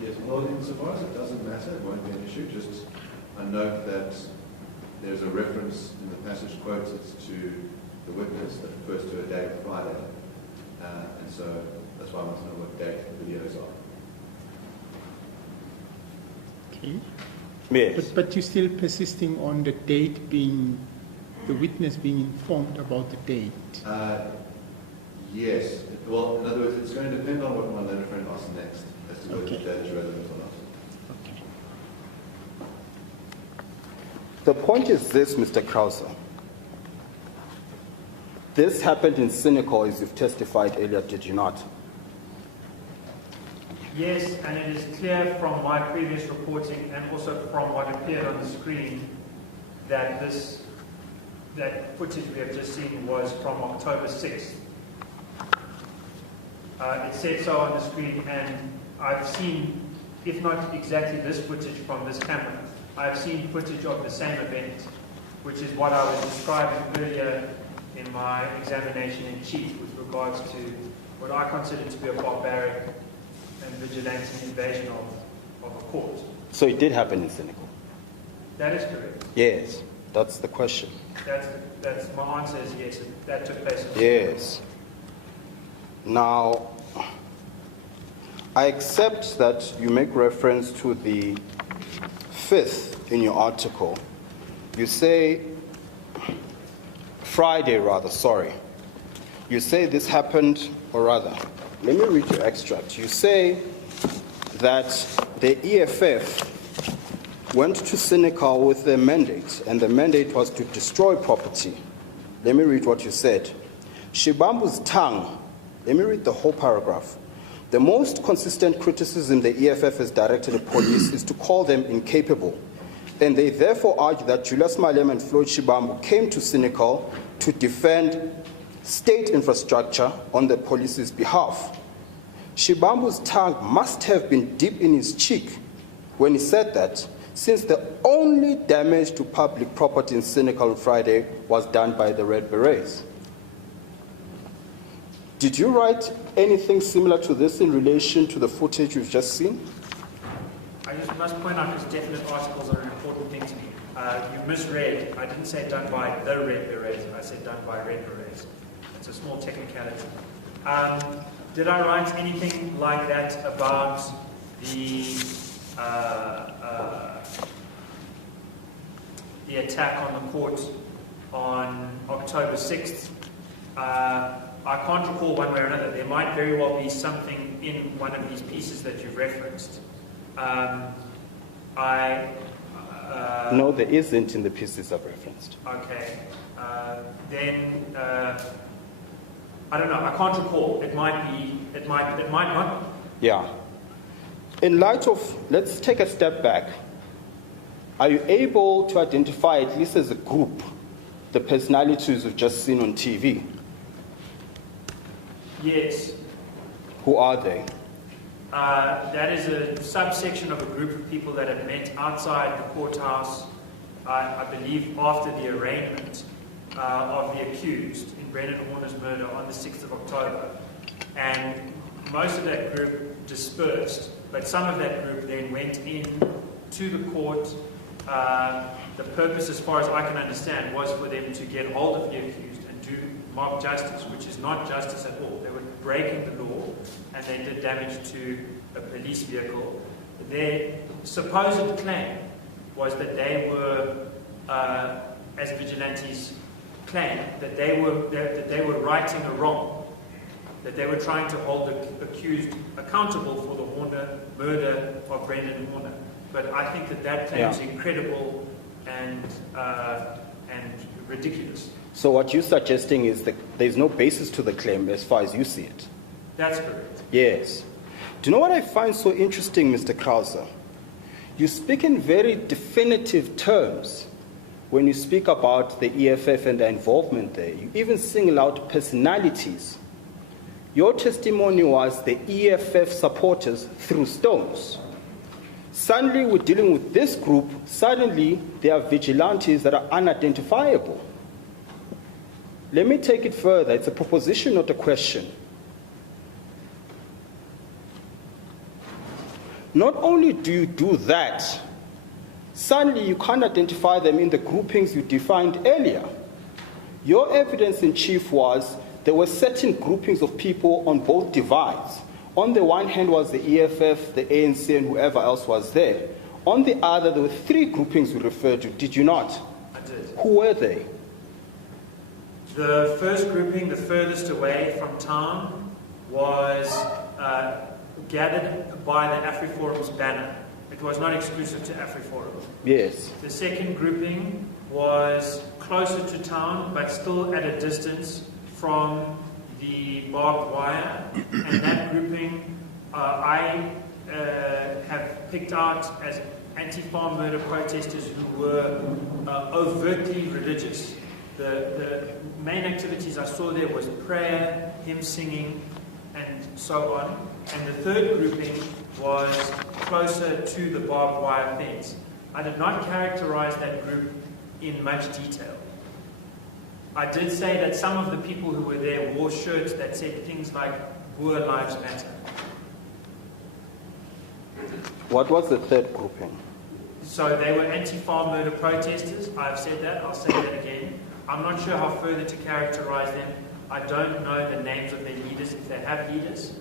Yes, well, insofar as it doesn't matter, it won't be an issue. Just I note that there's a reference in the passage quoted to the witness that refers to a date, Friday. And so that's why I want to know what date the videos are. Okay. Yes. But you're still persisting on the date being, the witness being informed about the date? Yes. Well, in other words, it's going to depend on what my learned friend asks next as to whether Okay. the date is relevant or not. Okay. The point is this, Mr. Krause. This happened in Cynical, as you've testified earlier, did you not? Yes, and it is clear from my previous reporting and also from what appeared on the screen that that footage we have just seen was from October 6th. It said so on the screen, and I've seen, if not exactly this footage from this camera, I've seen footage of the same event, which is what I was describing earlier in my examination in chief with regards to what I consider to be a barbaric and vigilante invasion of a court. So it did happen in Cynical? That is correct. Yes, that's the question. That's my answer is yes, that took place. Yes. Now, I accept that you make reference to the 5th in your article. You say, You say this happened, or rather, let me read your extract. You say that the EFF went to Cynical with their mandate, and the mandate was to destroy property. Let me read what you said. Shibambu's tongue, let me read the whole paragraph. The most consistent criticism the EFF has directed at police is to call them incapable. And they therefore argue that Julius Malema and Floyd Shibambu came to Cynical to defend state infrastructure on the police's behalf. Shibambu's tongue must have been deep in his cheek when he said that, since the only damage to public property in Cynical on Friday was done by the Red Berets. Did you write anything similar to this in relation to the footage we've just seen? I just must point out because definite articles are an important thing to me. You misread. I didn't say done by the Red Berets. I said done by Red Berets. It's a small technicality. Did I write anything like that about the attack on the court on October 6th? I can't recall one way or another. There might very well be something in one of these pieces that you've referenced. No, there isn't in the pieces I've referenced. Okay. Then I don't know. I can't recall. It might be. It might not. Yeah. In light of, let's take a step back. Are you able to identify, at least as a group, the personalities we've just seen on TV? Yes. Who are they? That is a subsection of a group of people that had met outside the courthouse, I believe, after the arraignment of the accused in Brendan Horner's murder on the 6th of October. And most of that group dispersed, but some of that group then went in to the court. The purpose, as far as I can understand, was for them to get hold of the accused and do mob justice, which is not justice at all. They were breaking the law, and they did damage to a police vehicle. Their supposed claim was that they were, as vigilantes claim, that they were righting a wrong, that they were trying to hold the accused accountable for the murder of Brendan Horner. But I think that claim is incredible and ridiculous. So what you're suggesting is that there's no basis to the claim as far as you see it? That's correct. Yes. Do you know what I find so interesting, Mr. Krauser? You speak in very definitive terms when you speak about the EFF and the involvement there. You even single out personalities. Your testimony was the EFF supporters threw stones. Suddenly, we're dealing with this group. Suddenly, there are vigilantes that are unidentifiable. Let me take it further. It's a proposition, not a question. Not only do you do that, suddenly you can't identify them in the groupings you defined earlier. Your evidence in chief was there were certain groupings of people on both divides. On the one hand was the EFF, the ANC, and whoever else was there. On the other, there were three groupings you referred to. Did you not? I did. Who were they? The first grouping, the furthest away from town, was gathered by the AfriForum's banner. It was not exclusive to AfriForum. Yes. The second grouping was closer to town, but still at a distance from the barbed wire. And that grouping I have picked out as anti-farm murder protesters who were overtly religious. The main activities I saw there was prayer, hymn singing, and so on. And the third grouping was closer to the barbed wire fence. I did not characterize that group in much detail. I did say that some of the people who were there wore shirts that said things like Boer lives matter. What was the third grouping? So they were anti-farm murder protesters. I've said that. I'll say that again. I'm not sure how further to characterize them. I don't know the names of their leaders, if they have leaders.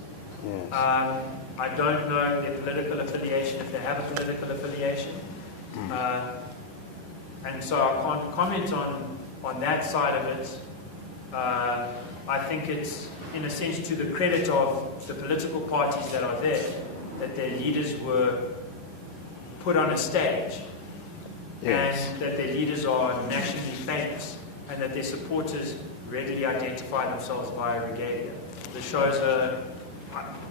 Yes. I don't know their political affiliation, if they have a political affiliation. And so I can't comment on that side of it. I think it's, in a sense, to the credit of the political parties that are there, that their leaders were put on a stage, Yes. and that their leaders are nationally famous, and that their supporters readily identify themselves via regalia. The shows are,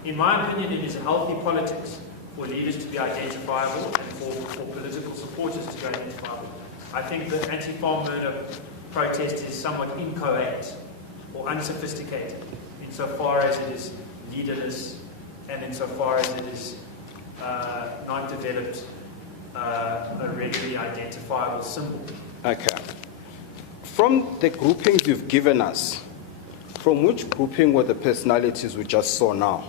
in my opinion, it is healthy politics for leaders to be identifiable and for political supporters to be identifiable. I think the anti-farm murder protest is somewhat inchoate or unsophisticated insofar as it is leaderless and insofar as it is not developed a readily identifiable symbol. Okay. From the groupings you've given us, from which grouping were the personalities we just saw now?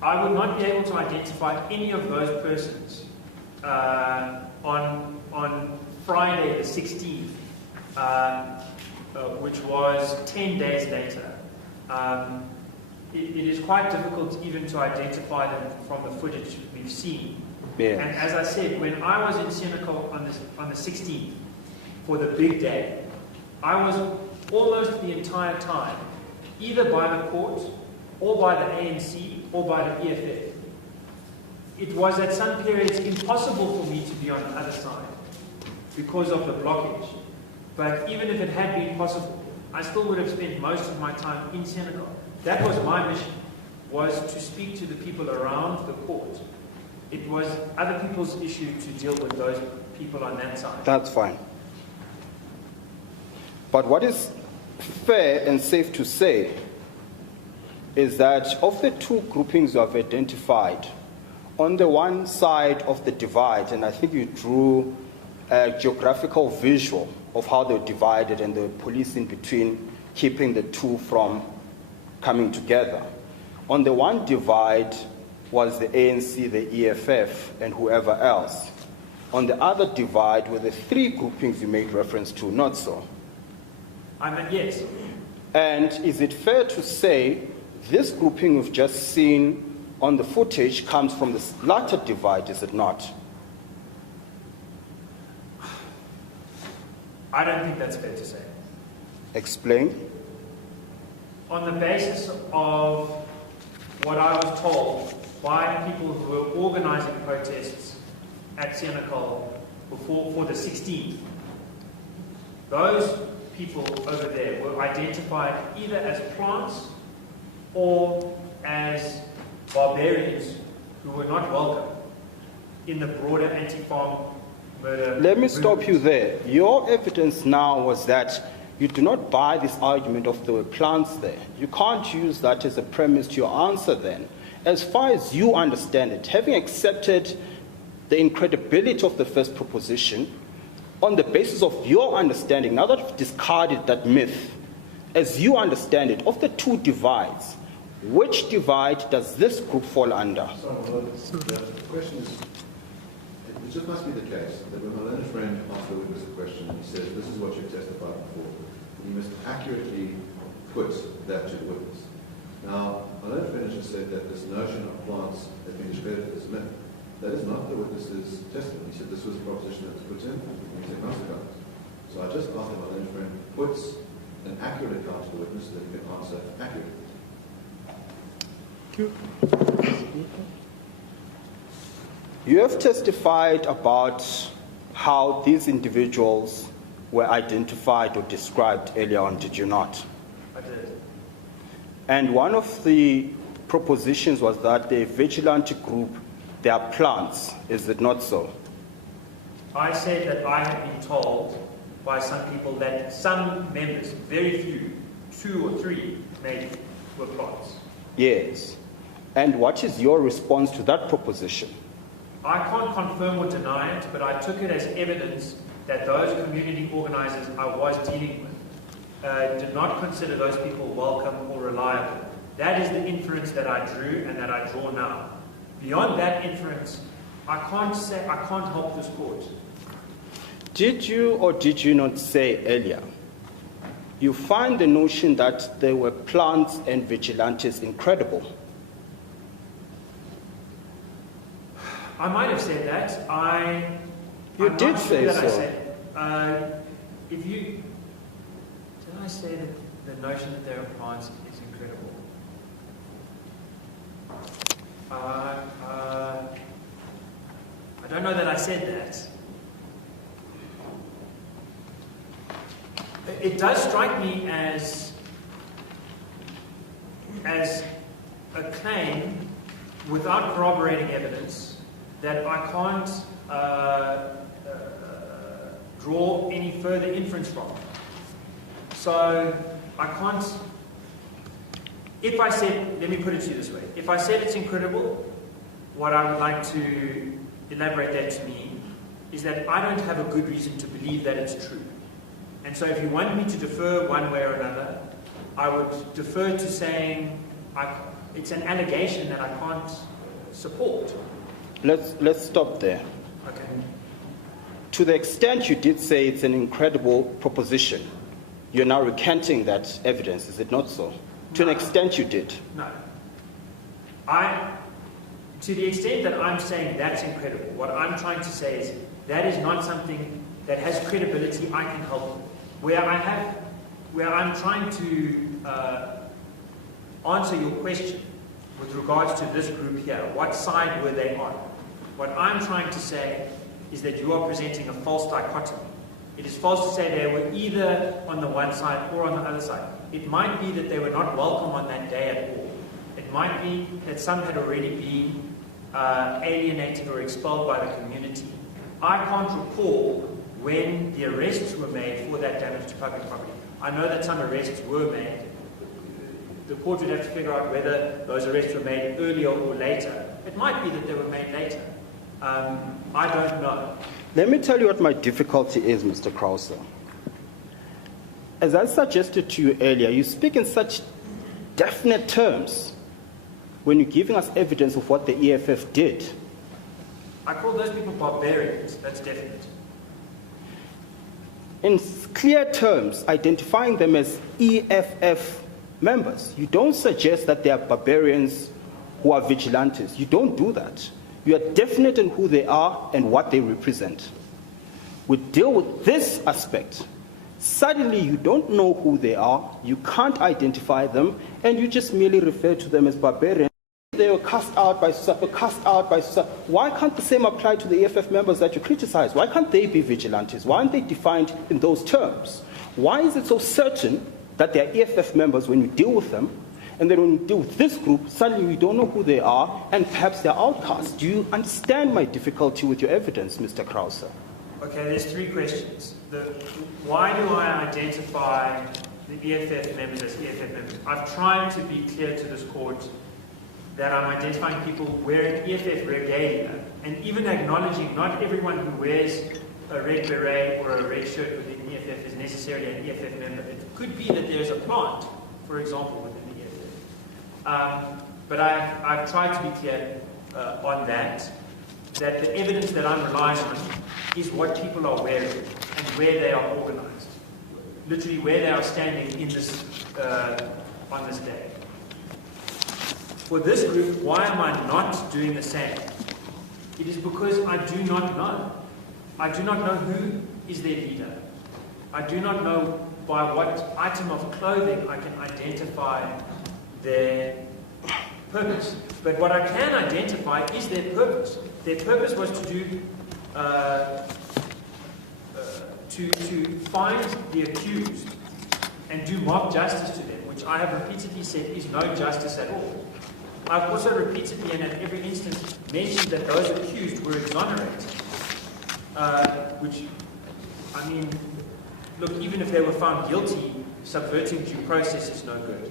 I would not be able to identify any of those persons on Friday the 16th, which was 10 days later. It is quite difficult even to identify them from the footage we've seen. Yes. And as I said, when I was in Senegal on the 16th for the big day, I was almost the entire time either by the court or by the ANC or by the EFF. It was at some periods impossible for me to be on the other side because of the blockage. But even if it had been possible, I still would have spent most of my time in Senegal. That was my mission, was to speak to the people around the court. It was other people's issue to deal with those people on that side. That's fine. But what is fair and safe to say is that of the two groupings you have identified, on the one side of the divide, and I think you drew a geographical visual of how they're divided and the police in between, keeping the two from coming together. On the one divide was the ANC, the EFF, and whoever else. On the other divide were the three groupings you made reference to, not so? Yes. And is it fair to say this grouping we've just seen on the footage comes from the latter divide, is it not? I don't think that's fair to say. Explain. On the basis of what I was told by people who were organizing protests at Senekal for the 16th, those people over there were identified either as plants or as barbarians who were not welcome in the broader anti-farm murder. Let me stop you there. Your evidence now was that you do not buy this argument of there were plants there. You can't use that as a premise to your answer then. As far as you understand it, having accepted the incredibility of the first proposition, on the basis of your understanding, now that you've discarded that myth, as you understand it, of the two divides, which divide does this group fall under? The question is, it just must be the case that when my learned friend asks the witness a question, he says, this is what you've testified before, you must accurately put that to the witness. Now, my learned friend has just said that this notion of plants has been discredited as a myth. That is not the witness's testimony. He said this was a proposition that was put in, and he said most of it. So I just asked that my learned friend puts an accurate account to the witness so that he can answer accurately. You have testified about how these individuals were identified or described earlier on, did you not? I did. And one of the propositions was that the vigilante group, they are plants, is it not so? I said that I had been told by some people that some members, very few, 2 or 3 maybe, were plants. Yes. And what is your response to that proposition? I can't confirm or deny it, but I took it as evidence that those community organizers I was dealing with did not consider those people welcome or reliable. That is the inference that I drew and that I draw now. Beyond that inference, I can't help this court. Did you or did you not say earlier, you find the notion that there were plants and vigilantes incredible? I might have said that. You did say so. I said. Did I say that the notion that there are plants is incredible? I don't know that I said that. It does strike me as a claim without corroborating evidence that I can't draw any further inference from. So I can't, if I said, let me put it to you this way, if I said it's incredible, what I would like to elaborate that to mean is that I don't have a good reason to believe that it's true. And so if you want me to defer one way or another, I would defer to saying it's an allegation that I can't support. Let's stop there. Okay. To the extent you did say it's an incredible proposition, you're now recanting that evidence, is it not so? To an extent you did. No. To the extent that I'm saying that's incredible, what I'm trying to say is that is not something that has credibility I can help with. Where I'm trying to answer your question with regards to this group here, what side were they on? What I'm trying to say is that you are presenting a false dichotomy. It is false to say they were either on the one side or on the other side. It might be that they were not welcome on that day at all. It might be that some had already been alienated or expelled by the community. I can't recall when the arrests were made for that damage to public property. I know that some arrests were made. the court would have to figure out whether those arrests were made earlier or later. It might be that they were made later. I don't know. Let me tell you what my difficulty is, Mr. Krause. As I suggested to you earlier, you speak in such definite terms when you're giving us evidence of what the EFF did. I call those people barbarians, that's definite. In clear terms, identifying them as EFF members. You don't suggest that they are barbarians who are vigilantes. You don't do that. You are definite in who they are and what they represent. We deal with this aspect. Suddenly, you don't know who they are, you can't identify them, and you just merely refer to them as barbarians. They were cast out by SUSA, Why can't the same apply to the EFF members that you criticize? Why can't they be vigilantes? Why aren't they defined in those terms? Why is it so certain that they are EFF members when you deal with them, and then when you deal with this group, suddenly you don't know who they are, and perhaps they're outcasts? Do you understand my difficulty with your evidence, Mr. Krause? Okay, there's three questions. Why do I identify the EFF members as EFF members? I've tried to be clear to this court that I'm identifying people wearing EFF regalia, and even acknowledging not everyone who wears a red beret or a red shirt within EFF is necessarily an EFF member. It could be that there's a plant, for example, within the EFF. But I've tried to be clear on that the evidence that I'm relying on is what people are wearing and where they are organized. Literally where they are standing in this, on this day. For this group, why am I not doing the same? It is because I do not know. I do not know who is their leader. I do not know by what item of clothing I can identify their purpose. But what I can identify is their purpose. Their purpose was to do, to find the accused and do mob justice to them, which I have repeatedly said is no justice at all. I've also repeatedly and at every instance mentioned that those accused were exonerated. Which, I mean, look, even if they were found guilty, subverting due process is no good.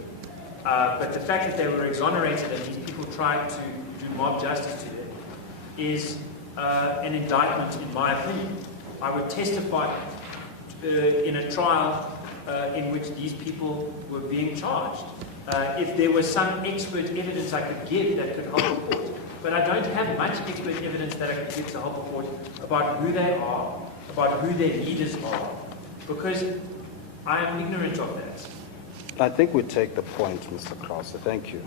But the fact that they were exonerated and these people tried to do mob justice to them is an indictment, in my opinion. I would testify in a trial in which these people were being charged. If there was some expert evidence I could give that could help the court. But I don't have much expert evidence that I could give to help the court about who they are, about who their leaders are, because I am ignorant of that. I think we take the point, Mr. Krause. Thank you.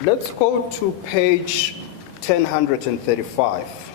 Let's go to page 1035.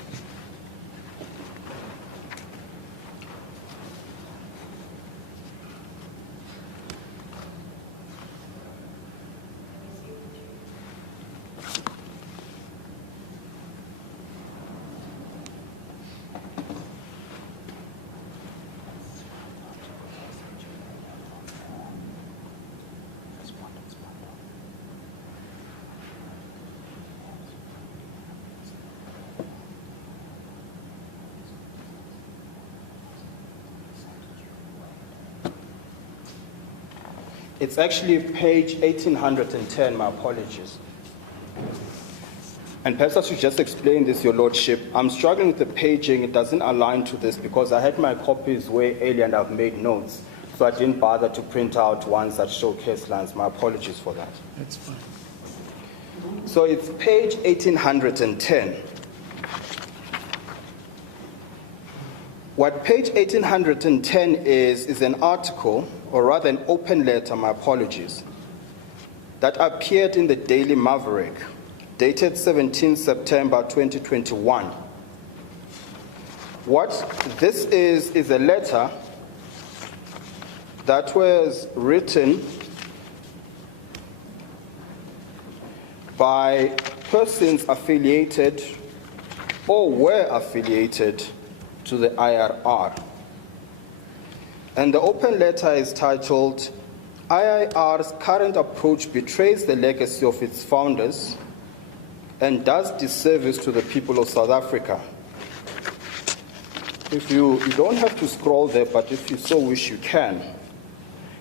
It's actually page 1810, my apologies. And perhaps I should just explain this, Your Lordship. I'm struggling with the paging. It doesn't align to this because I had my copies way earlier and I've made notes. So I didn't bother to print out ones that show case lines. My apologies for that. That's fine. So it's page 1810. What page 1810 is an article, or rather an open letter, my apologies, that appeared in the Daily Maverick, dated 17 September 2021. What this is a letter that was written by persons affiliated or were affiliated to the IRR. And the open letter is titled, IIR's current approach betrays the legacy of its founders and does disservice to the people of South Africa. if you don't have to scroll there, but if you so wish, you can.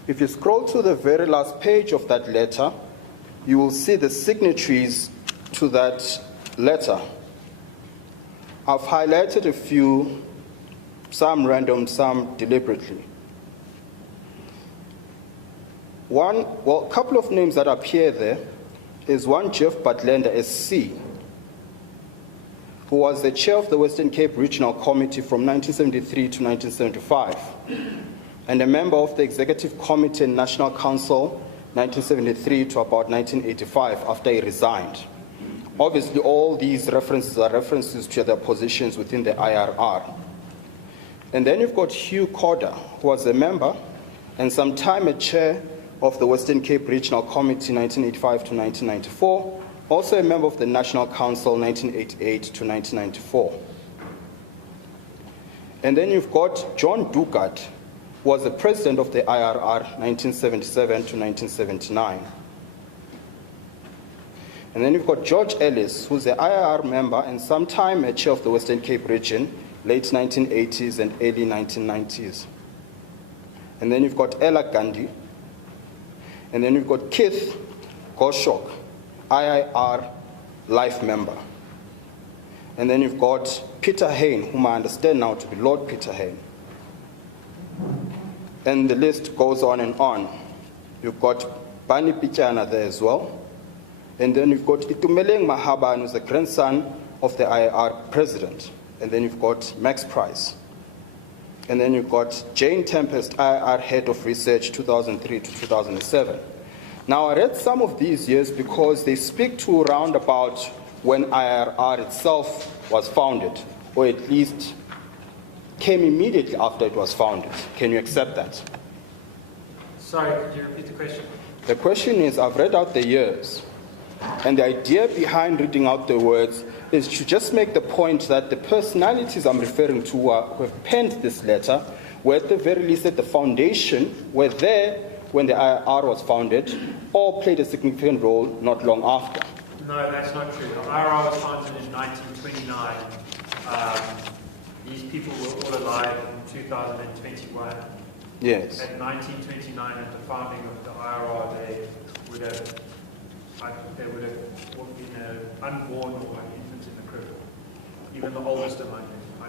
If you scroll to the very last page of that letter, you will see the signatories to that letter. I've highlighted a few, some random, some deliberately. A couple of names that appear there is one Jeff Butlander SC, who was the chair of the Western Cape Regional Committee from 1973 to 1975, and a member of the Executive Committee and National Council 1973 to about 1985 after he resigned. Obviously, all these references are references to their positions within the IRR. And then you've got Hugh Corder, who was a member and sometime a chair of the Western Cape Regional Committee 1985 to 1994, also a member of the National Council 1988 to 1994. And then you've got John Dugat, who was the president of the IRR 1977 to 1979. And then you've got George Ellis, who's the IRR member and sometime a chair of the Western Cape region, late 1980s and early 1990s. And then you've got Ella Gandhi. And then you've got Keith Goshok, IIR life member. And then you've got Peter Hain, whom I understand now to be Lord Peter Hain. And the list goes on and on. You've got Bani Pichana there as well. And then you've got Itumeleng Mahaban, who's the grandson of the IIR president. And then you've got Max Price. And then you've got Jane Tempest, IIR head of research, 2003 to 2007. Now, I read some of these years because they speak to around about when IIR itself was founded, or at least came immediately after it was founded. Can you accept that? Sorry, could you repeat the question? The question is, I've read out the years, and the idea behind reading out the words is to just make the point that the personalities I'm referring to who have penned this letter were at the very least at the foundation, were there when the IIR was founded, or played a significant role not long after. No, that's not true. The IIR was founded in 1929. These people were all alive in 2021. Yes. At 1929, at the founding of the IIR, they would have been unborn or an infant in the crib. Even the oldest among them. I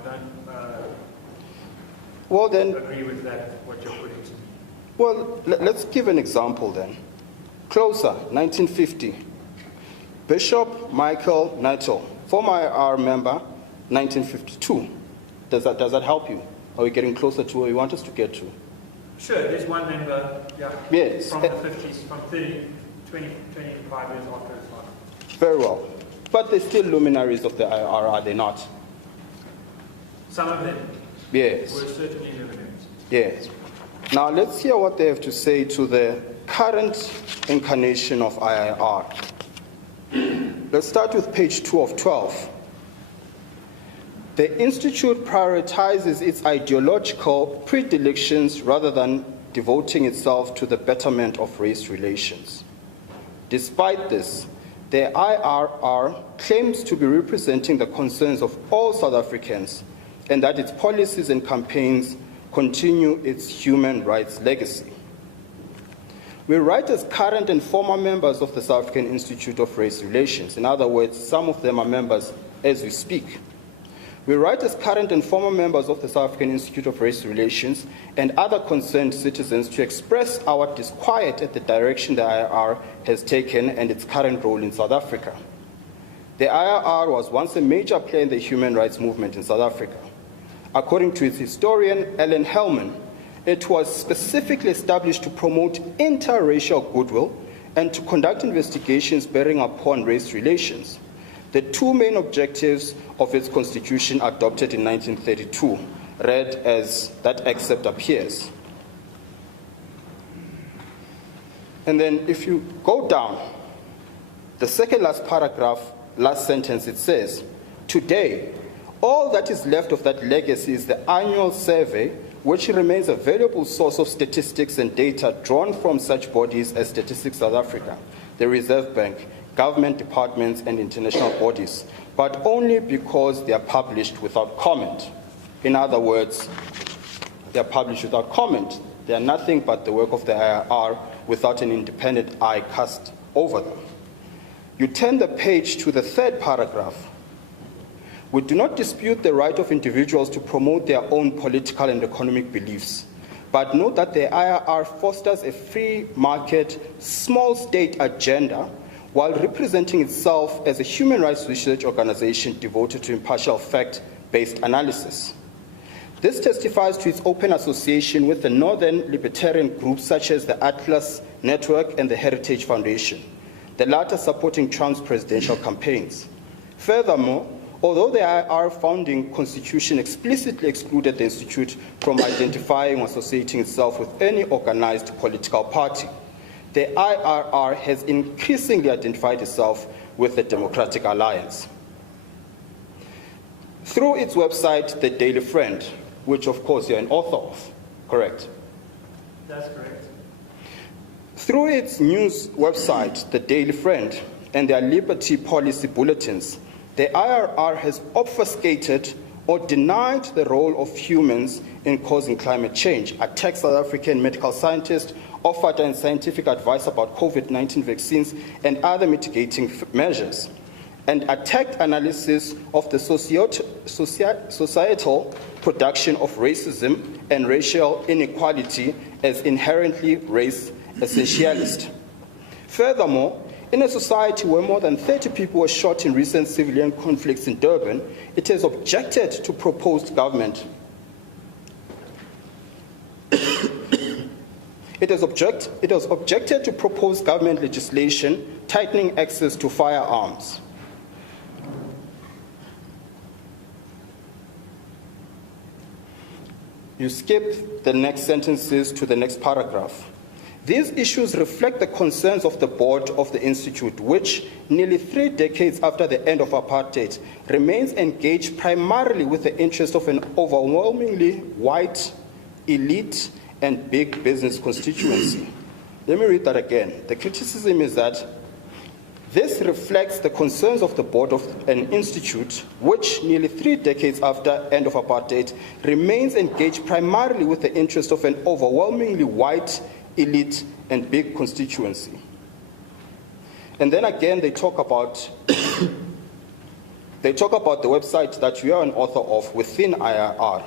don't agree with that, what you're putting to me. Well, let's give an example then. Closer, 1950. Bishop Michael Nuttall, former IR member, 1952. Does that help you? Are we getting closer to where you want us to get to? Sure, there's one member, yes. From the 50s, from 30, 20, 25 years after his father. Very well. But they're still luminaries of the IR, are they not? Some of them yes. were certainly luminaries. Yes. Now let's hear what they have to say to the current incarnation of IIR. Let's start with page 2 of 12. The Institute prioritizes its ideological predilections rather than devoting itself to the betterment of race relations. Despite this, the IRR claims to be representing the concerns of all South Africans and that its policies and campaigns continue its human rights legacy. We write as current and former members of the South African Institute of Race Relations. In other words, some of them are members as we speak. We write as current and former members of the South African Institute of Race Relations and other concerned citizens to express our disquiet at the direction the IRR has taken and its current role in South Africa. The IRR was once a major player in the human rights movement in South Africa. According to its historian, Alan Hellman, it was specifically established to promote interracial goodwill and to conduct investigations bearing upon race relations. The two main objectives of its constitution adopted in 1932, read as that excerpt appears. And then if you go down, the second last paragraph, last sentence, it says, today, all that is left of that legacy is the annual survey, which remains a valuable source of statistics and data drawn from such bodies as Statistics South Africa, the Reserve Bank, government departments and international bodies, but only because they are published without comment. In other words, they are published without comment. They are nothing but the work of the IRR without an independent eye cast over them. You turn the page to the third paragraph. We do not dispute the right of individuals to promote their own political and economic beliefs, but note that the IRR fosters a free market, small state agenda while representing itself as a human rights research organization devoted to impartial fact-based analysis. This testifies to its open association with the northern libertarian groups such as the Atlas Network and the Heritage Foundation, the latter supporting Trump's presidential campaigns. Furthermore, although the IRR founding constitution explicitly excluded the institute from identifying or associating itself with any organized political party, the IRR has increasingly identified itself with the Democratic Alliance. Through its website, The Daily Friend, which of course you're an author of, correct? That's correct. Through its news website, The Daily Friend, and their liberty policy bulletins, the IRR has obfuscated or denied the role of humans in causing climate change, attacked South African medical scientists, offered scientific advice about COVID-19 vaccines and other mitigating measures, and attacked analysis of the societal production of racism and racial inequality as inherently race essentialist. Furthermore, in a society where more than 30 people were shot in recent civilian conflicts in Durban, it has objected to proposed government. It has objected to proposed government legislation tightening access to firearms. You skip the next sentences to the next paragraph. These issues reflect the concerns of the board of the Institute, which, nearly 3 decades after the end of apartheid, remains engaged primarily with the interests of an overwhelmingly white, elite, and big business constituency. Let me read that again. The criticism is that this reflects the concerns of the board of an institute, which, nearly 3 decades after end of apartheid, remains engaged primarily with the interests of an overwhelmingly white, elite, and big constituency. And then again, they talk about the website that you are an author of within IRR.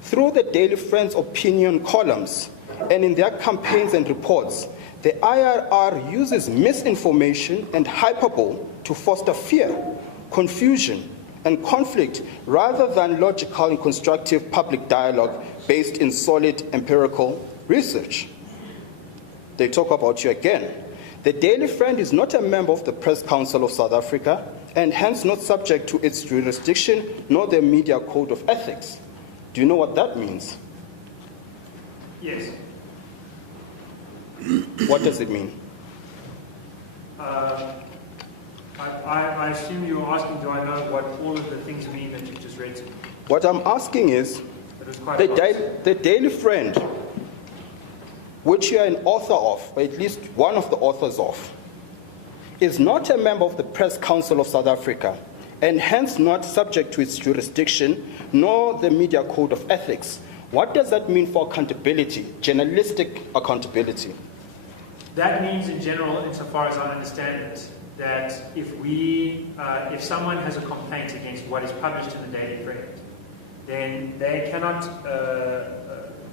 Through the Daily Friend's opinion columns and in their campaigns and reports, the IRR uses misinformation and hyperbole to foster fear, confusion, and conflict rather than logical and constructive public dialogue based in solid empirical research. They talk about you again. The Daily Friend is not a member of the Press Council of South Africa and hence not subject to its jurisdiction nor the Media Code of Ethics. Do you know what that means? Yes. What does it mean? I assume you're asking, do I know what all of the things mean that you just read to me? What I'm asking is, the Daily Friend, which you are an author of, or at least one of the authors of, is not a member of the Press Council of South Africa, and hence not subject to its jurisdiction, nor the Media Code of Ethics. What does that mean for accountability, journalistic accountability? That means, in general, insofar as I understand it, that if someone has a complaint against what is published in the Daily Friend, then they cannot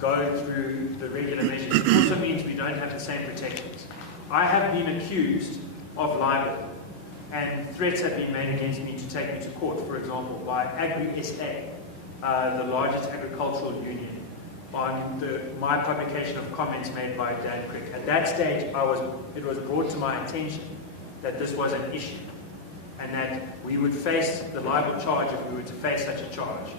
go through the regular measures. It also means we don't have the same protections. I have been accused of libel, and threats have been made against me to take me to court, for example, by Agri-SA, the largest agricultural union, on my publication of comments made by Dan Crick. At that stage, it was brought to my attention that this was an issue, and that we would face the libel charge if we were to face such a charge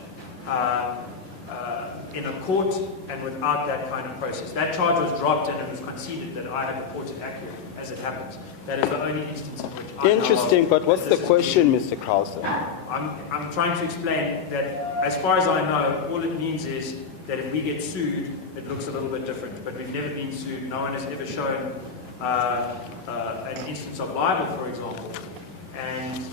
in a court and without that kind of process. That charge was dropped and it was conceded that I had reported accurately, as it happens. That is the only instance in which I Interesting, but what's the question, Mr. Krause? I'm trying to explain that, as far as I know, all it means is that if we get sued, it looks a little bit different. But we've never been sued. No one has ever shown an instance of libel, for example. And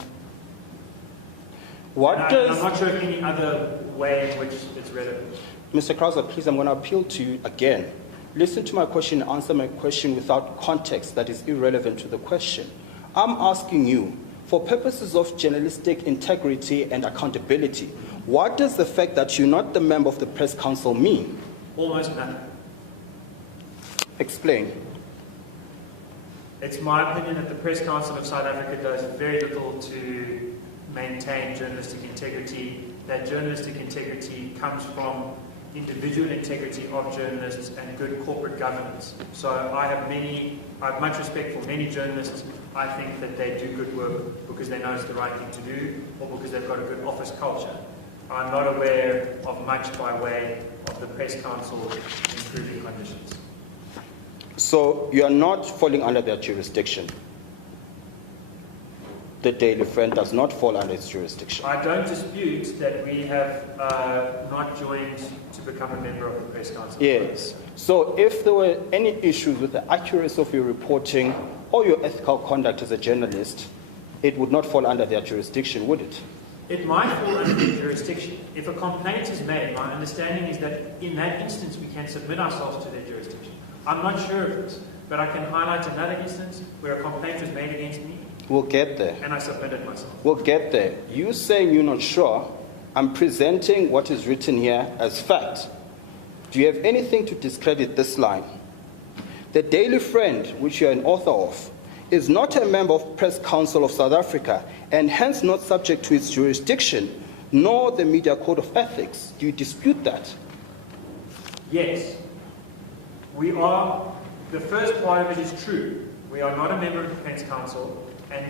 I'm not sure of any other way in which it's relevant. Mr. Krauser, please, I'm going to appeal to you again. Listen to my question and answer my question without context that is irrelevant to the question. I'm asking you, for purposes of journalistic integrity and accountability, what does the fact that you're not the member of the Press Council mean? Almost nothing. Explain. It's my opinion that the Press Council of South Africa does very little to maintain journalistic integrity. That journalistic integrity comes from individual integrity of journalists and good corporate governance. So I have much respect for many journalists. I think that they do good work because they know it's the right thing to do or because they've got a good office culture. I'm not aware of much by way of the Press Council improving conditions. So you are not falling under their jurisdiction? The Daily Friend does not fall under its jurisdiction? I don't dispute that we have not joined to become a member of the Press Council. Yes. So if there were any issues with the accuracy of your reporting or your ethical conduct as a journalist, it would not fall under their jurisdiction, would it? It might fall under their jurisdiction. If a complaint is made, my understanding is that in that instance we can submit ourselves to their jurisdiction. I'm not sure of this, but I can highlight another instance where a complaint was made against me. We'll get there. And I submitted myself. We'll get there. You saying you're not sure, I'm presenting what is written here as fact. Do you have anything to discredit this line? The Daily Friend, which you are an author of, is not a member of Press Council of South Africa and hence not subject to its jurisdiction, nor the Media Code of Ethics. Do you dispute that? Yes. We are, the first part of it is true. We are not a member of the Press Council, and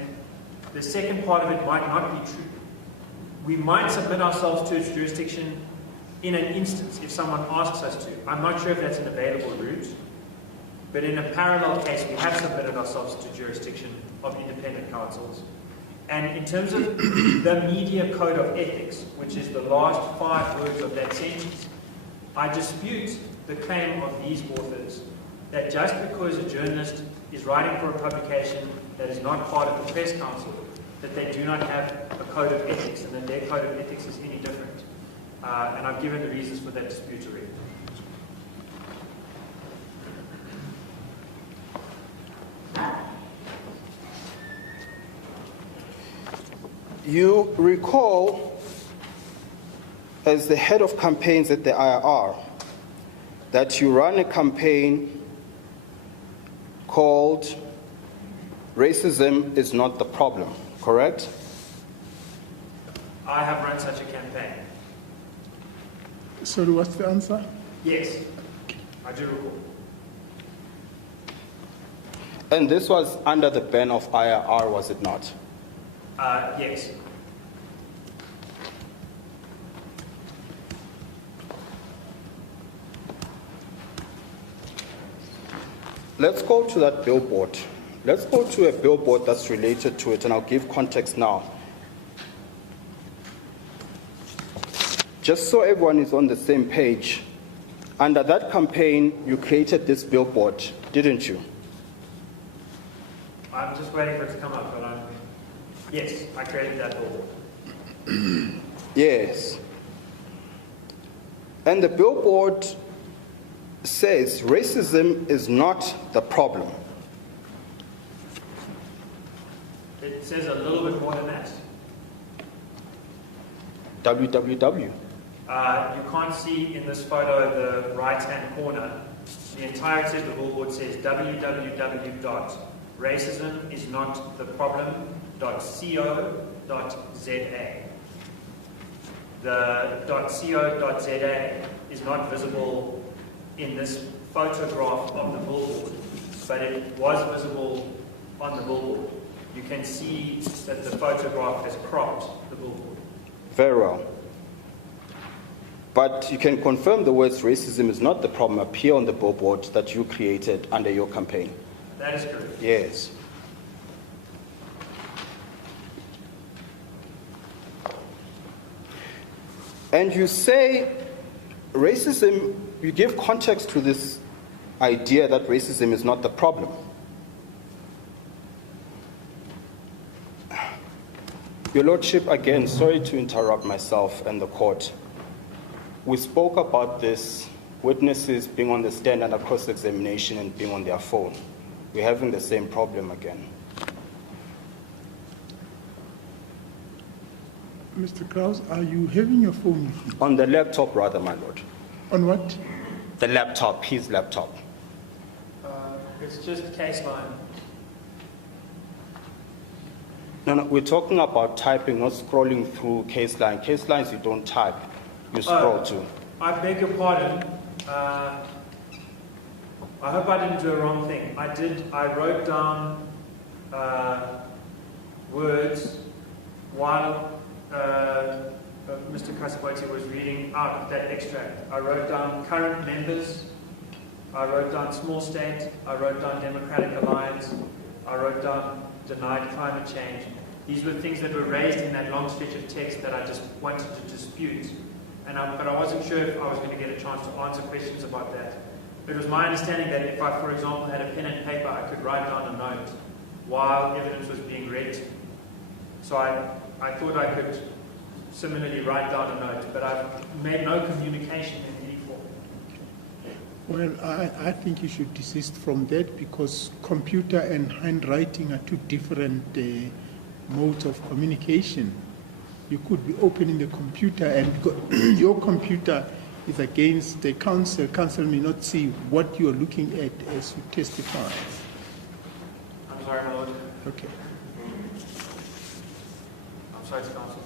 the second part of it might not be true. We might submit ourselves to its jurisdiction in an instance if someone asks us to. I'm not sure if that's an available route, but in a parallel case, we have submitted ourselves to jurisdiction of independent councils. And in terms of the Media Code of Ethics, which is the last 5 words of that sentence, I dispute the claim of these authors that just because a journalist is writing for a publication that is not part of the Press Council, that they do not have a code of ethics and that their code of ethics is any different. And I've given the reasons for that dispute already. You recall, as the head of campaigns at the IRR, that you ran a campaign called Racism is Not the Problem, correct? I have run such a campaign. Sorry, what's the answer? Yes, I do recall. And this was under the ban of IRR, was it not? Yes. Let's go to that billboard. Let's go to a billboard that's related to it, and I'll give context now. Just so everyone is on the same page, under that campaign, you created this billboard, didn't you? I'm just waiting for it to come up, but yes, I created that billboard. Yes. And the billboard says racism is not the problem. It says a little bit more than that. www. You can't see in this photo the right-hand corner. The entirety of the billboard says www.racismisnottheproblem.co.za. The .co.za is not visible in this photograph of the billboard, but it was visible on the billboard. You can see that the photograph has cropped the billboard. Very well. But you can confirm the words racism is not the problem appear on the billboard that you created under your campaign. That is correct. Yes. And you say racism, you give context to this idea that racism is not the problem. Your Lordship, again, sorry to interrupt myself and the court. we spoke about this, witnesses being on the stand under cross-examination and being on their phone. We're having the same problem again. Mr. Krause, are you having your phone with you? On the laptop, rather, my lord. On what? The laptop, his laptop. It's just case line. No, we're talking about typing, not scrolling through case line. Case lines you don't type, you scroll to. I beg your pardon. I hope I didn't do a wrong thing. I wrote down words while Mr. Kasipoti was reading out that extract. I wrote down current members, I wrote down small state, I wrote down Democratic Alliance, I wrote down denied climate change. These were things that were raised in that long stretch of text that I just wanted to dispute. But I wasn't sure if I was going to get a chance to answer questions about that. It was my understanding that if I, for example, had a pen and paper, I could write down a note while evidence was being read. So I thought I could similarly write down a note, but I've made no communication in any form. Well, I think you should desist from that because computer and handwriting are two different modes of communication. You could be opening the computer and your computer is against the counsel. Counsel may not see what you are looking at as you testify. I'm sorry, my lord. Okay. I'm sorry to counsel.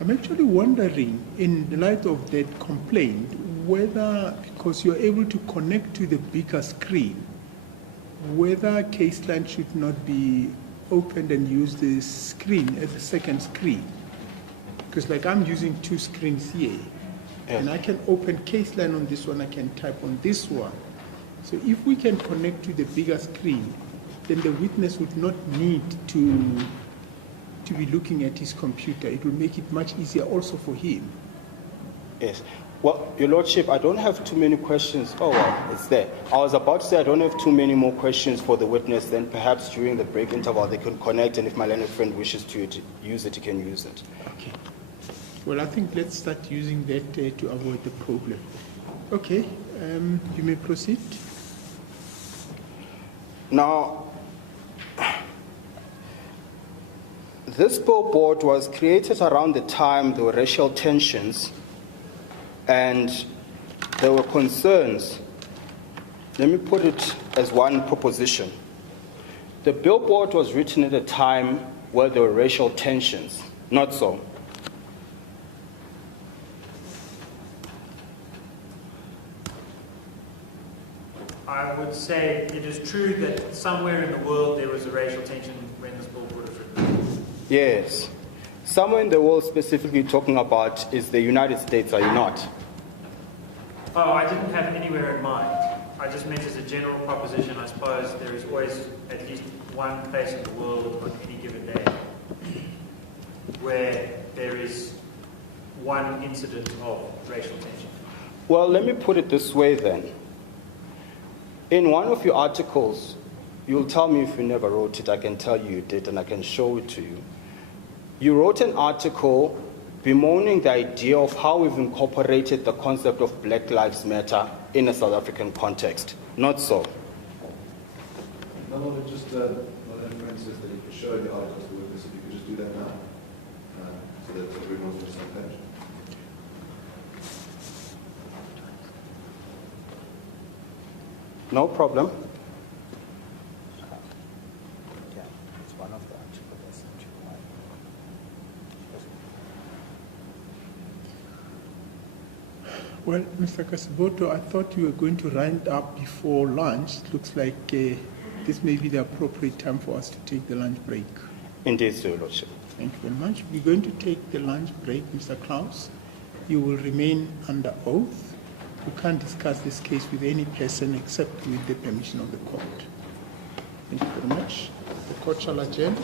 I'm actually wondering, in the light of that complaint, whether, because you're able to connect to the bigger screen, whether case line should not be opened and use the screen as a second screen. Because like I'm using two screens here, and I can open case line on this one, I can type on this one. So if we can connect to the bigger screen, then the witness would not need to be looking at his computer. It will make it much easier also for him. Yes. Well, Your Lordship, I don't have too many questions. Oh, well, it's there. I was about to say I don't have too many more questions for the witness. Then perhaps during the break interval they can connect, and if my learned friend wishes to use it, he can use it. Okay. Well, I think let's start using that to avoid the problem. Okay. You may proceed. Now, this billboard was created around the time there were racial tensions and there were concerns. Let me put it as one proposition. The billboard was written at a time where there were racial tensions. Not so. I would say it is true that somewhere in the world there was a racial tension when this billboard was written. Yes. Somewhere in the world specifically talking about is the United States, are you not? Oh, I didn't have anywhere in mind. I just meant as a general proposition, I suppose there is always at least one place in the world on any given day where there is one incident of racial tension. Well, let me put it this way then. In one of your articles, you'll tell me if you never wrote it, I can tell you did, and I can show it to you. You wrote an article bemoaning the idea of how we've incorporated the concept of Black Lives Matter in a South African context. Not so. No, no, just my friend says that you could show the articles to witness. If you could just do that now, so that everyone's on the same page. No problem. Yeah, it's one of the articles. Well, Mr. Kasiboto, I thought you were going to round up before lunch. It looks like this may be the appropriate time for us to take the lunch break. Indeed, Sir, Your Lordship. Thank you very much. We're going to take the lunch break, Mr. Klaus. You will remain under oath. You can't discuss this case with any person except with the permission of the court. Thank you very much. The court shall adjourn.